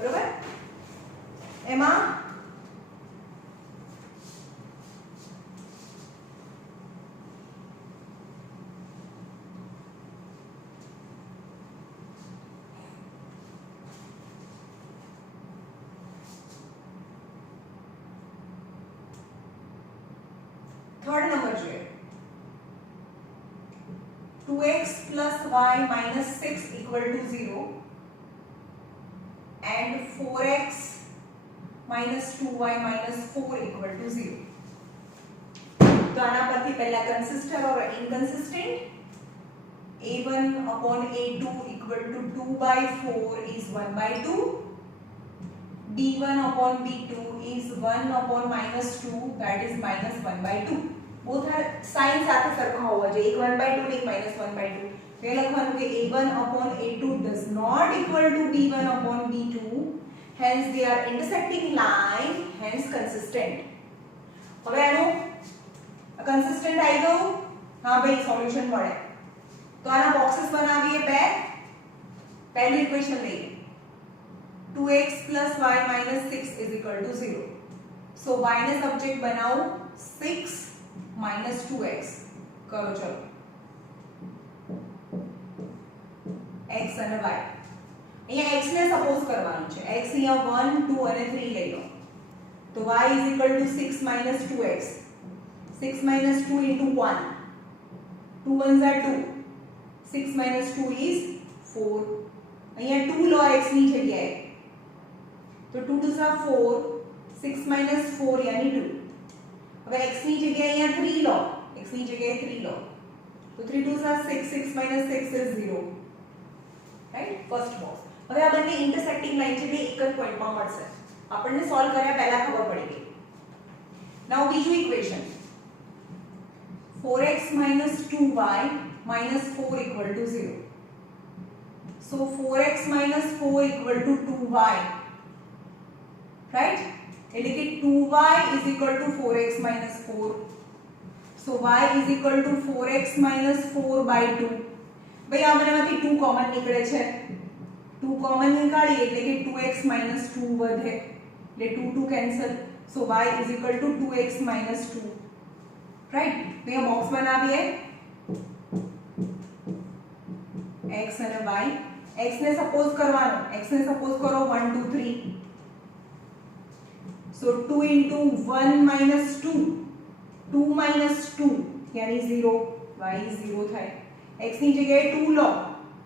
બરોબર? એમાં 2x plus y minus 6 equal to 0 and 4x minus 2y minus 4 equal to 0. तो आना परથી पहला consistent और inconsistent. a1 upon a2 equal to 2 by 4 is 1 by 2. b1 upon b2 is 1 upon minus 2, that is minus 1 by 2. both are sign સાથે સરખા હોવા જોઈએ. એક 1 by 2 ને એક minus 1 by 2. તો લખવાનું કે a1 upon a2 does not equal to b1 upon b2, hence they are intersecting line, hence consistent. હવે આનું consistent આવી ગયું. હા ભાઈ સોલ્યુશન મળે. તો આના બોક્सेस બનાવીએ બે. પહેલી ઇક્વેશન લઈએ. 2x plus y minus 6 is equal to 0. So y ને સબ્જેક્ટ બનાવો 6 minus 2x. કરો ચલો. x અને y. અહીંયા x ને સપોઝ કરવાનું છે. x અહીંયા 1 2 અને 3 લઈ લો. તો y is equal to 6 minus 2x. 6 minus 2 into 1. 2 ones are 2. 6 minus 2 is 4. અહીંયા 2 લો x ની જગ્યાએ. तो 2 2 are 4. 6 minus 4 यानी 2. अब x ની જગ્યાએ અહીંયા 3 લો. x ની જગ્યાએ 3 લો. तो 3 2 are 6. 6 minus 6 is 0. Right? First box. હવે આ બંને ઇન્ટરસેક્ટિંગ લાઈન છે એટલે એક જ પોઈન્ટમાં મળશે. આપણને સોલ્વ કર્યા પહેલા ખબર પડી ગઈ. નાઉ બીજું equation. 4x minus 2y minus 4 equal to 0. So 4x minus 4 equal to 2y. Right? એટલે કે 2y is equal to 4x minus 4. So y is equal to 4x minus 4 by 2. ભાઈ આ બંનેમાંથી 2 કોમન નીકળે છે. 2 કોમન નીકાળીએ એટલે કે 2x minus 2 વધે. એટલે 2 2 cancel. So y is equal to 2x minus 2. Right? તો અહીંયા બોક્સ બનાવીએ. x અને y. x ને સપોઝ કરવાનો. x ને સપોઝ કરો 1 2 3. So 2 into 1 minus 2. 2 minus 2 यानी 0. y is 0 થાય. x ની જગ્યાએ 2 લો.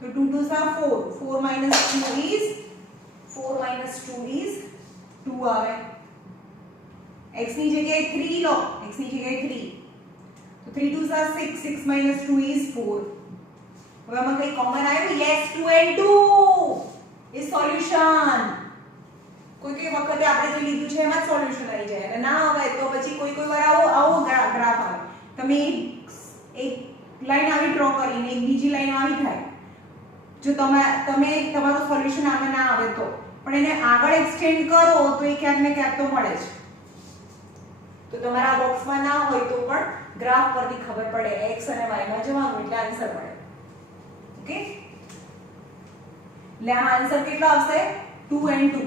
તો 2 2 are 4. 4 minus 2 is 2 આવે. x ની જગ્યાએ 3 લો. x ની જગ્યાએ 3. તો 3 2 are 6. 6 minus 2 is 4. હવે આમાં કઈ કોમન આવ્યું? yes 2 and 2 is solution. કોઈ વખતે આપણે જે લીધું છે એમાં સોલ્યુશન આવી જાય અને ના આવે તો પછી કોઈ વાર આવો ગ્રાફ આવે. તમે એક લાઈન આવી ડ્રો કરીને એક બીજી લાઈન આવી થાય. જો તમે તમારું સોલ્યુશન આમાં ના આવે તો પણ એને આગળ એક્સટેન્ડ કરો તો એ ક્યાંક ને ક્યાંક તો મળે છે. તો તમારા બોક્સમાં ના હોય તો પણ ગ્રાફ પરથી ખબર પડે x અને y માં જવાનું એટલે આન્સર મળે. ઓકે? એટલે આ આન્સર કેટલો આવશે? 2 and 2.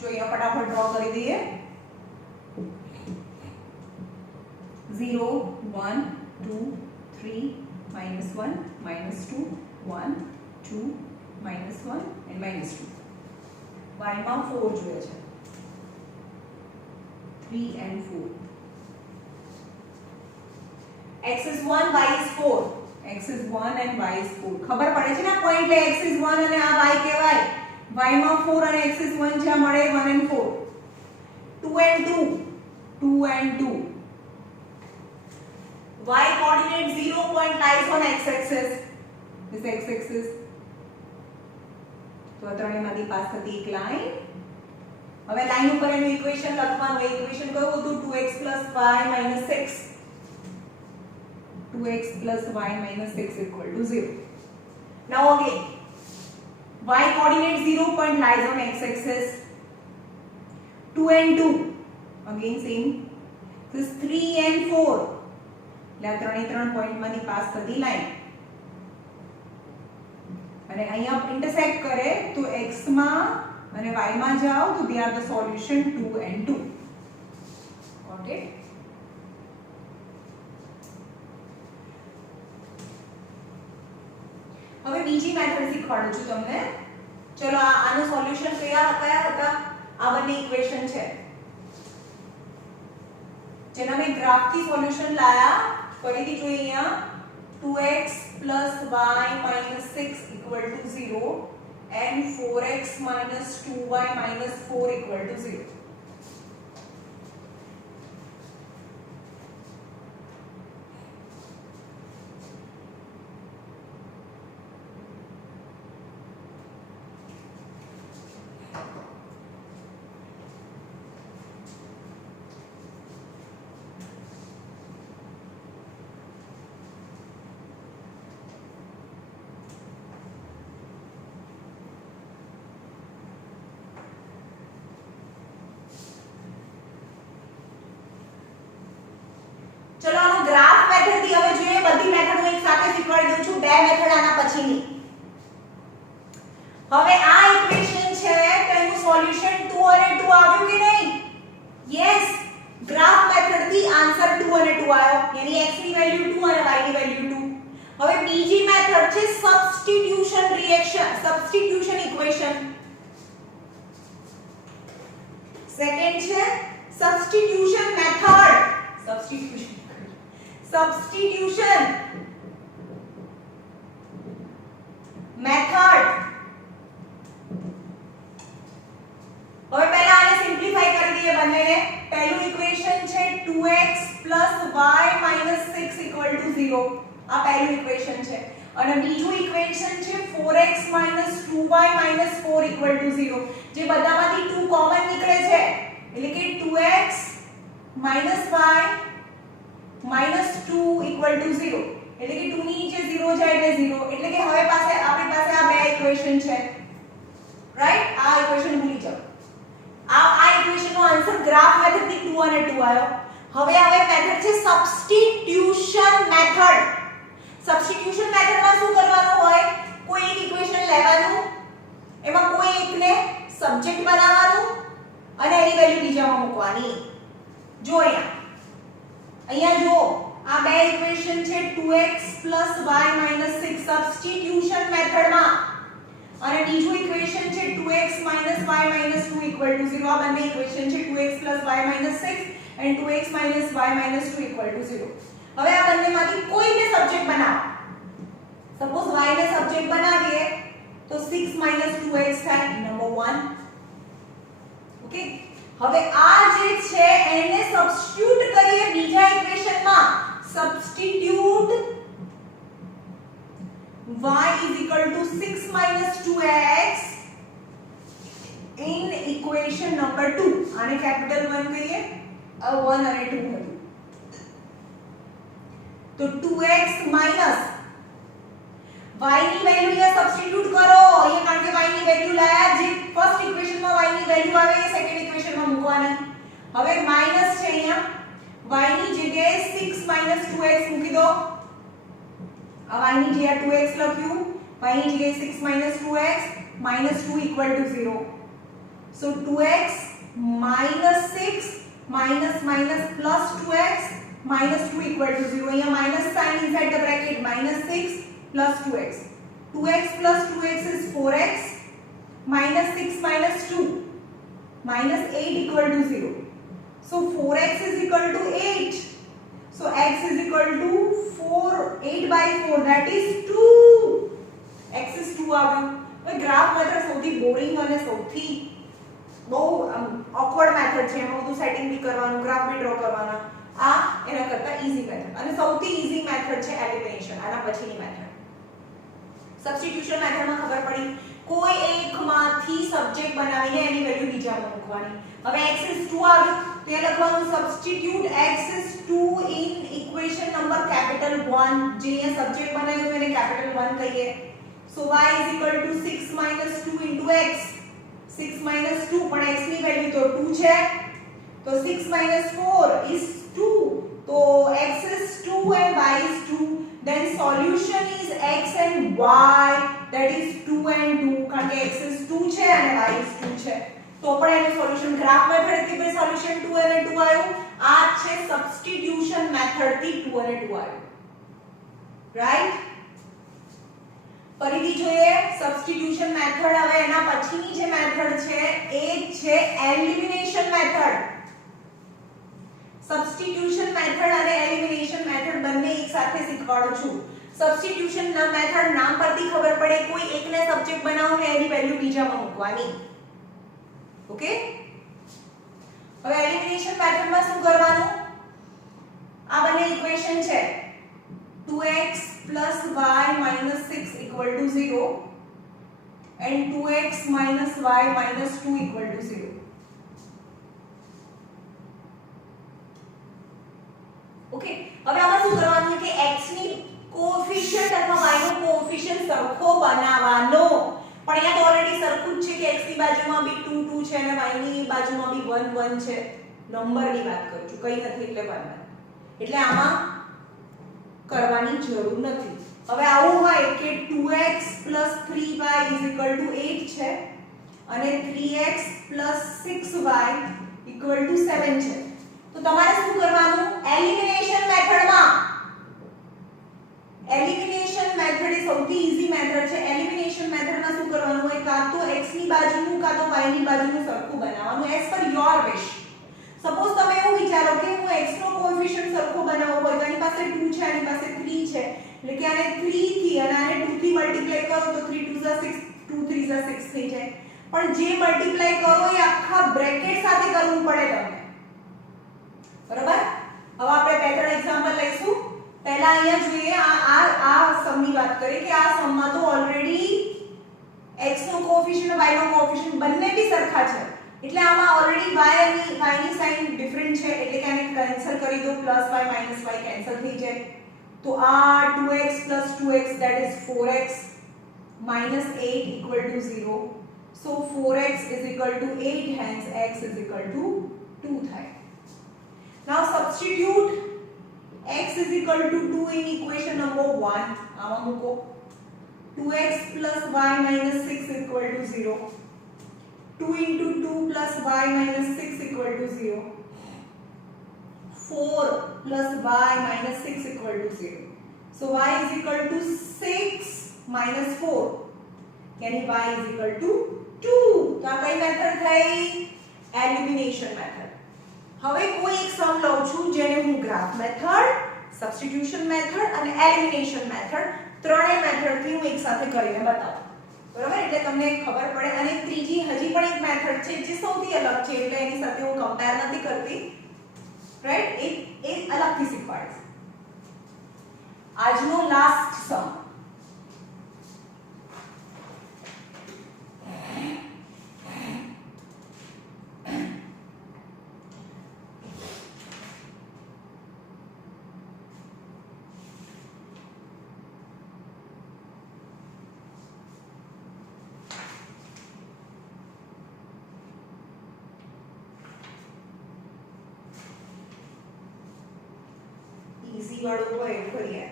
जो यहाँ फटाफट ड्रॉ कर दिए 0 1 2 3 minus 1 minus 2 1 2 minus 1 and minus 2. y માં 4 જોઈએ છે. 3 and 4. x is 1 y is 4. x is 1 and y is 4. ખબર પડે છે ને પોઈન્ટ લે x is 1 અને આ y કહેવાય. y માં 4 અને x is 1 જ્યાં મળે 1 and 4. 2 and 2. 2 and 2. y coordinate 0 point lies on x axis. This x axis. તો આ ત્રણેયમાંથી પાસ થતી એક લાઈન. હવે લાઈન ઉપર એનું ઇક્વેશન લખવાનું. ઇક્વેશન કયું હતું? 2x y minus 6. 2x y minus 6 equal to 0. Now again y coordinate 0 point lies on x axis. 2 and 2 again same. This 3 and 4 એટલે ત્રણે ત્રણ પોઈન્ટમાંથી પાસ થતી લાઈન અને અહીંયા ઇન્ટરસેક્ટ કરે તો x માં અને y માં જાઓ તો they are the solution 2 and 2. Got it? હવે બીજી મેથડ શીખવાડું છું તમને. ચલો આનું સોલ્યુશન કયા હતા? આ બંને ઇક્વેશન છે જેના મેં ગ્રાફથી સોલ્યુશન લાયા. ફરીથી જોઈએ અહીંયા 2x plus y minus 6 equal to 0 and 4x minus 2y minus 4 equal to 0. चलो આનો ગ્રાફ મેથડ થી હવે જોઈએ બધી મેથડ હું એક સાથે શીખવાડી દઉં છું બે મેથડ આના પછીની હવે આ ઇક્વેશન છે તેનું સોલ્યુશન 2 અને 2 આવ્યું કે નહીં યસ ગ્રાફ મેથડ થી આન્સર 2 અને 2 આવ્યો यानी x ની વેલ્યુ 2 અને y ની વેલ્યુ 2 હવે બીજી મેથડ છે substitution reaction substitution equation second છે સબસ્ટિટ્યુશન મેથડ substitution method હવે પહેલા આને સિમ્પ્લિફાઈ કરી દઈએ બંનેને પહેલું ઇક્વેશન છે 2x y 6 0 આ પહેલું ઇક્વેશન છે અને બીજું ઇક્વેશન છે 4x 2y 4 0 જે બધામાંથી 2 કોમન નીકળે છે એટલે કે 2x y -2 = 0 એટલે કે 2 ની નીચે 0 જાય એટલે 0 એટલે કે હવે આપણી પાસે આ બે ઇક્વેશન છે રાઈટ આ ઇક્વેશન ભૂલી જાઓ આ ઇક્વેશનનો આન્સર ગ્રાફ મેથડ થી 2 અને 2 આવ્યો હવે મેથડ છે સબસ્ટિટ્યુશન મેથડ માં શું કરવાનું હોય કોઈ એક ઇક્વેશન લેવાનું એમાં કોઈ એકને સબ્જેક્ટ બનાવવાનું અને એની વેલ્યુ બીજામાં મૂકવાની જો અહીંયા જો આ બે ઇક્વેશન છે 2x y 6 સબસ્ટિટ્યુશન મેથડમાં અને બીજું ઇક્વેશન છે 2x y - 2 = 0 આ બંને ઇક્વેશન છે 2x y - 6 and 2x y - 2 = 0 હવે આ બંનેમાંથી કોઈને સબ્જેક્ટ બનાવો સપોઝ y ને સબ્જેક્ટ બનાવીએ તો 6 - 2x થાય નંબર 1 ઓકે હવે આ જે છે એને સબસ્ટિટ્યુટ કરીએ બીજા ઇક્વેશનમાં substitute y = 6 - 2x in equation number 2 આને કેપિટલ 1 કહીએ 1 અને 2 હતું તો 2x માઈનસ y ની વેલ્યુ અહીંયા સબસ્ટિટ્યુટ કરો અહીંયા કારણ કે y ની વેલ્યુ લાયા જે ફર્સ્ટ ઇક્વેશનમાં y ની વેલ્યુ આવે એ સેકન્ડ ઇક્વેશનમાં મૂકવાની હવે માઈનસ છે અહીંયા y ની જગ્યાએ 6 - 2x મૂકી દો આ y ની જગ્યાએ 2x લખ્યું y ની જગ્યાએ 6 - 2x -2 = 0 so 2x -6 plus 2x -2 = 0 અહીંયા minus sign inside the bracket -6 plus 2x 2x plus 2x is 4x minus 6 minus 2 minus 8 = 0 so 4x is equal to 8 so x is equal to 8/4 that is 2 x is 2 આવ્યું હવે graph method સૌથી boring અને સૌથી બહુ awkward method છે એમાં બધું setting બી કરવાનું ગ્રાફ બી ડ્રો કરવાના આ એના કરતા ઈઝી મેથડ અને સૌથી ઈઝી મેથડ છે એલિમિનેશન આના પછીની મેથડ સબસ્ટિટ્યુશન મેથડમાં ખબર પડી કોઈ એકમાંથી સબ્જેક્ટ બનાવીને એની વેલ્યુ બીજામાં મૂકવાની હવે x is 2 આવ્યું તો એ લખવાનું substitute x is 2 in equation number capital 1 જે અહીંયા સબ્જેક્ટ બનાવ્યું એને capital 1 કહીએ so y is equal to 6 minus 2 into x 6 minus 2 પણ x ની વેલ્યુ તો 2 છે તો 6 minus 4 is 2 so x is 2 and y is 2 then solution is x and y that is 2 and 2 કારણ કે x is 2 છે અને y is 2 છે તો પણ એનું સોલ્યુશન ગ્રાફ મેથડ થી બે સોલ્યુશન 2 અને 2 આવ્યું આ છે સબસ્ટિટ્યુશન મેથડ થી 2 અને 2 આવ્યું રાઈટ ફરીથી જોઈએ સબસ્ટિટ્યુશન મેથડ હવે એના પછીની જે મેથડ છે એ છે એલિમિનેશન મેથડ સબસ્ટિટ્યુશન મેથડ અને એલિમિનેશન મેથડ બંને એક સાથે શીખવાડું છું સબસ્ટિટ્યુશન ના મેથડ નામ પરથી ખબર પડે કોઈ એકને સબ્જેક્ટ બનાવો ને એની વેલ્યુ બીજામાં મૂકવાની. ઓકે, હવે એલિમિનેશન મેથડમાં શું કરવાનું? આ બંને ઇક્વેશન છે 2x y - 6 = 0 and 2x - y - 2 = 0. Okay, હવે આમાં શું કરવાનું કે x ની કોએફિશિયન્ટ અથવા y નો કોએફિશિયન્ટ સરખો બનાવવાનો. પણ અહીંયા તો ઓલરેડી સરખું જ છે કે x ની બાજુમાં બી 2 2 છે અને y ની બાજુમાં બી 1 1 છે. નંબરની વાત કરું છું, કઈ નથી એટલે 1 એટલે આમાં કરવાની જરૂર નથી. હવે આવું હોય કે 2x + 3y = 8 છે અને 3x + 6y = 7 છે. તો તમારે શું કરવાનું? એલિમિનેશન મેથડમાં, એલિમિનેશન મેથડ એ સૌથી ઈઝી મેથડ છે. એલિમિનેશન મેથડમાં શું કરવાનું હોય? કાં તો x ની બાજુનું કાં તો y ની બાજુનું સરખું બનાવવાનું as per your wish. Suppose તમે એવું વિચારો કે હું x નો કોએફિશિયન્ટ સરખો બનાવવો હોય તો આની પાસે 2 છે આની પાસે 3 છે એટલે કે આને 3 થી અને આને 2 થી મલ્ટીપ્લાય કરો તો 3 2 6 2 3 6 થઈ જાય. પણ જે મલ્ટીપ્લાય કરો એ આખા બ્રેકેટ સાથે કરવું પડે તમને. બરાબર? હવે આપણે બે ત્રણ એક્ઝામ્પલ લઈશું. પહેલા અહીંયા જોઈએ આ સમની વાત કરીએ કે આ સમમાં તો ઓલરેડી x નો કોએફિશિયન્ટ y નો કોએફિશિયન્ટ બંને બી સરખા છે. એટલે આમાં ઓલરેડી y ની સાઇન ડિફરન્ટ છે એટલે કે આને કેન્સલ કરી દો. +y - y કેન્સલ થઈ જાય. તો આ 2x + 2x that is 4x - 8 = 0. So 4x = 8 hence x = 2 થાય. Now substitute x = 2 in equation number 1. આમાં મૂકો 2x + y - 6 = 0. 2 into 2 plus y minus 6 equal to 0. 4 plus y minus 6 equal to 0. So y is equal to 6 minus 4. यानी y is equal to 2. तो આ કઈ method થઈ? Elimination method. હવે કોઈ એક સમ લઉં છું જેને હું ગ્રાફ મેથડ, સબસ્ટિટ્યુશન મેથડ અને એલિમિનેશન મેથડ ત્રણેય મેથડથી હું એકસાથે કરીને બતાવું. બરાબર? એટલે તમને ખબર પડે. અને ત્રીજી હજી પણ એક મેથડ છે જે સૌથી અલગ છે એટલે એની સાથે હું કમ્પેર નથી કરતી. રાઈટ? એ અલગથી શીખવાડીશ. આજનો લાસ્ટ સમ ઈઝી વાળું હોય એવું કરીએ.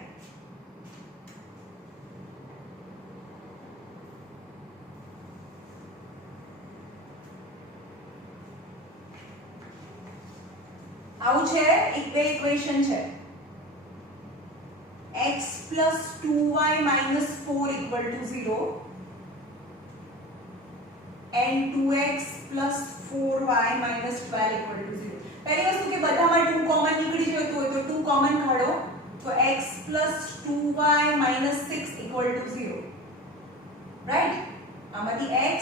આવું છે એક બે ઇક્વેશન છે. x + 2y - 4 = 0 and 2x + 4y - 12 = 0. પહેલી વસ્તુ કે બધામાં 2 કોમન નીકળી જતું હોય તો 2 કોમન કાઢો તો x + 2y - 6 = 0. રાઈટ? આમાંથી x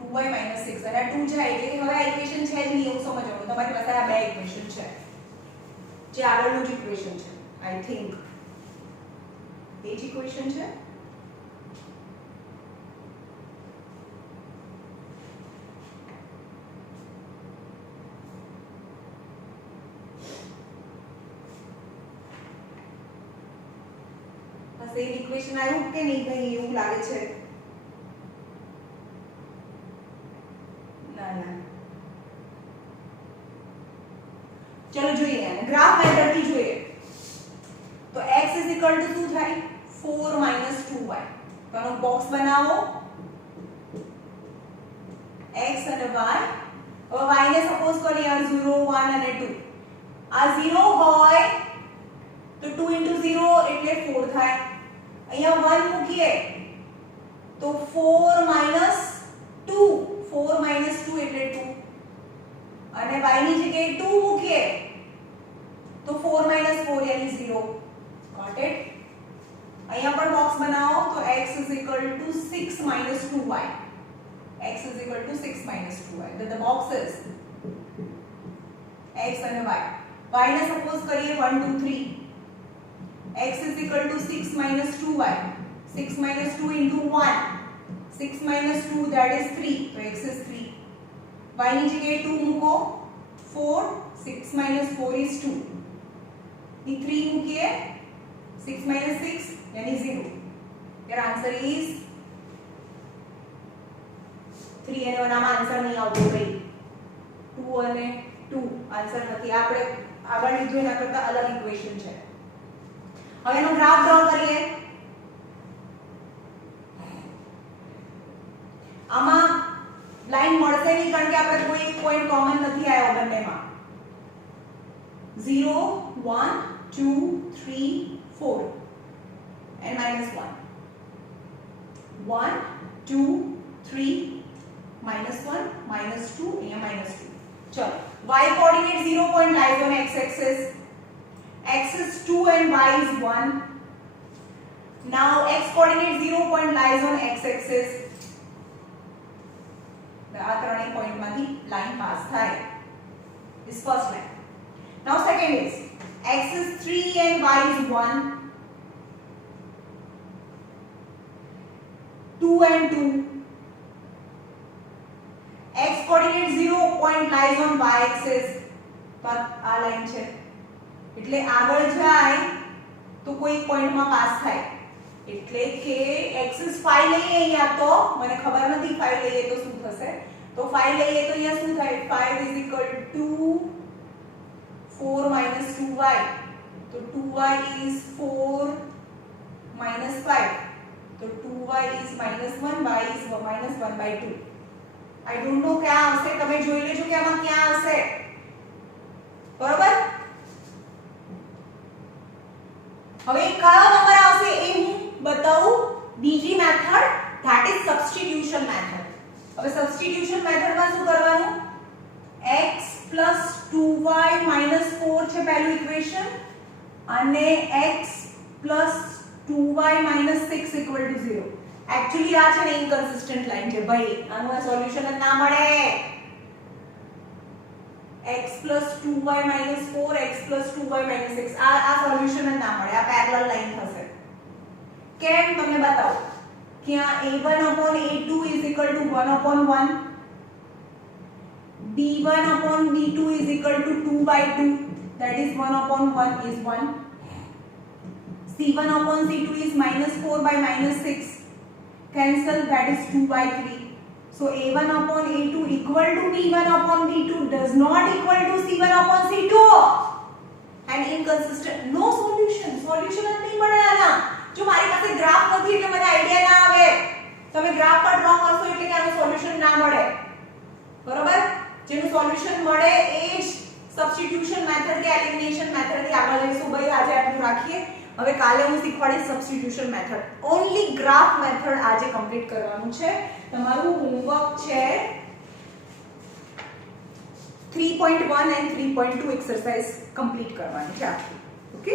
2y - 6 અને 2 જાય એટલે હવે આ ઇક્વેશન છે જ નહીં એવું સમજવાનું. તમારી પાસે આ બે ઇક્વેશન છે જે આગળનું જ ઇક્વેશન છે. આઈ થિંક એ જ ઇક્વેશન છે. સેમ ઇક્વેશન આવ્યું કે નહીં કઈ એવું લાગે છે? ના ના, ચલો જોઈએ. ગ્રાફ મેથડથી જોઈએ તો x = શું થાય? 4 - 2y. તો આનો બોક્સ બનાવો x અને y. હવે y ને સપોઝ કરીએ 0 1 અને 2. આ 0 હોય તો 2 * 0 એટલે 4 થાય. અહીંયા 1 મૂકીએ તો 4 - 2 એટલે 2 અને y ની જગ્યાએ 2 મૂકીએ તો 4 - 4 યાની 0. Got it? અહીંયા પણ બોક્સ બનાવો તો x = 6 - 2y. x = 6 - 2y. Then the boxes x અને y. y ને સપોઝ કરીએ 1 2 3. x = 6 - 2y. 6 - 2 into 1. 6 - 2 that is 3. So x is 3. y ની જગ્યાએ 2 મૂકો 4. 6 - 4 is 2. ये 3 મૂકીએ 6 - 6 यानी 0. Your answer is 3 અને 1 આમાં આન્સર નહીં આવતો ભાઈ. 2 અને 2 આન્સર નથી. આપણે આગળ લીધું એના કરતા અલગ ઇક્વેશન છે. હવે એનો ગ્રાફ ડ્રો કરીએ. આમાં લાઈન મળશે નહીં કારણ કે આપણે કોઈ પોઈન્ટ કોમન નથી આવ્યો બંનેમાં. 0 1 2 3 4 and -1. 1 2 3 -1 -2 and -2. चलो y coordinate 0 point lies on x axis. X is 2 and y is 1. Now x coordinate 0 point lies on x axis. આ ત્રણેય પોઈન્ટ માંથી લાઈન પાસ થાય. This first line. Now second is x is 3 and y is 1. 2 and 2. x coordinate 0 point lies on y axis. તો આ line છે એટલે આગળ જાય તો કોઈ પોઈન્ટમાં પાસ થાય. એટલે કે એક્સિસ 5 લઈએ અહીંયા તો મને ખબર નથી 5 લઈએ તો શું થશે. તો 5 લઈએ તો અહીંયા શું થાય 5 = 4 - 2y. તો 2y is 4 - 5. तो 2y is -1, y is -1/2. I don't know क्या આવશે. તમે જોઈ લેજો કે આમાં ક્યાં આવશે. બરોબર. હવે કયો નંબર આવશે એ હું બતાવું. બીજી method that is substitution method. હવે સબસ્ટિટ્યુશન મેથડમાં શું કરવાનું x + 2y - 4 છે પહેલું ઇક્વેશન અને x + 2y - 6 = 0. एक्चुअली આ છે ને ઇનકન્સિસ્ટન્ટ લાઈન છે ભાઈ. આનું સોલ્યુશન જ ના મળે. x + 2y - 4 x + 2y - 6 આ સોલ્યુશન જ ના મળે. આ પેરેલલ લાઈન થશે. કેમ તમને બતાવું કે આ a1/a2 = 1/1, b1/b2 = 2/2, that is 1/1 is 1. c1/c2 is -4/6, cancel, that is 2/3. So a1/a2 equal to b1/b2 does not equal to c1/c2 and inconsistent. No solution. Solution જ નહીં મળે આના. જો મારી પાસે ગ્રાફ નથી એટલે મને આઈડિયા ના આવે. તમે ગ્રાફ પર ડ્રો કરશો એટલે કે આનું સોલ્યુશન ના મળે. બરોબર. જેનું સોલ્યુશન મળે એ જ સબસ્ટિટ્યુશન મેથડ કે એલિમિનેશન મેથડ થી આગળ જઈશું. ભાઈ આજે આટલું રાખીએ. હવે કાલે હું શીખવાડીશ substitution method. Only graph method આજે કમ્પ્લીટ કરવાનું છે. તમારું હોમવર્ક છે 3.1 and 3.2 એક્સરસાઇઝ કમ્પ્લીટ કરવાની છે. ઓકે.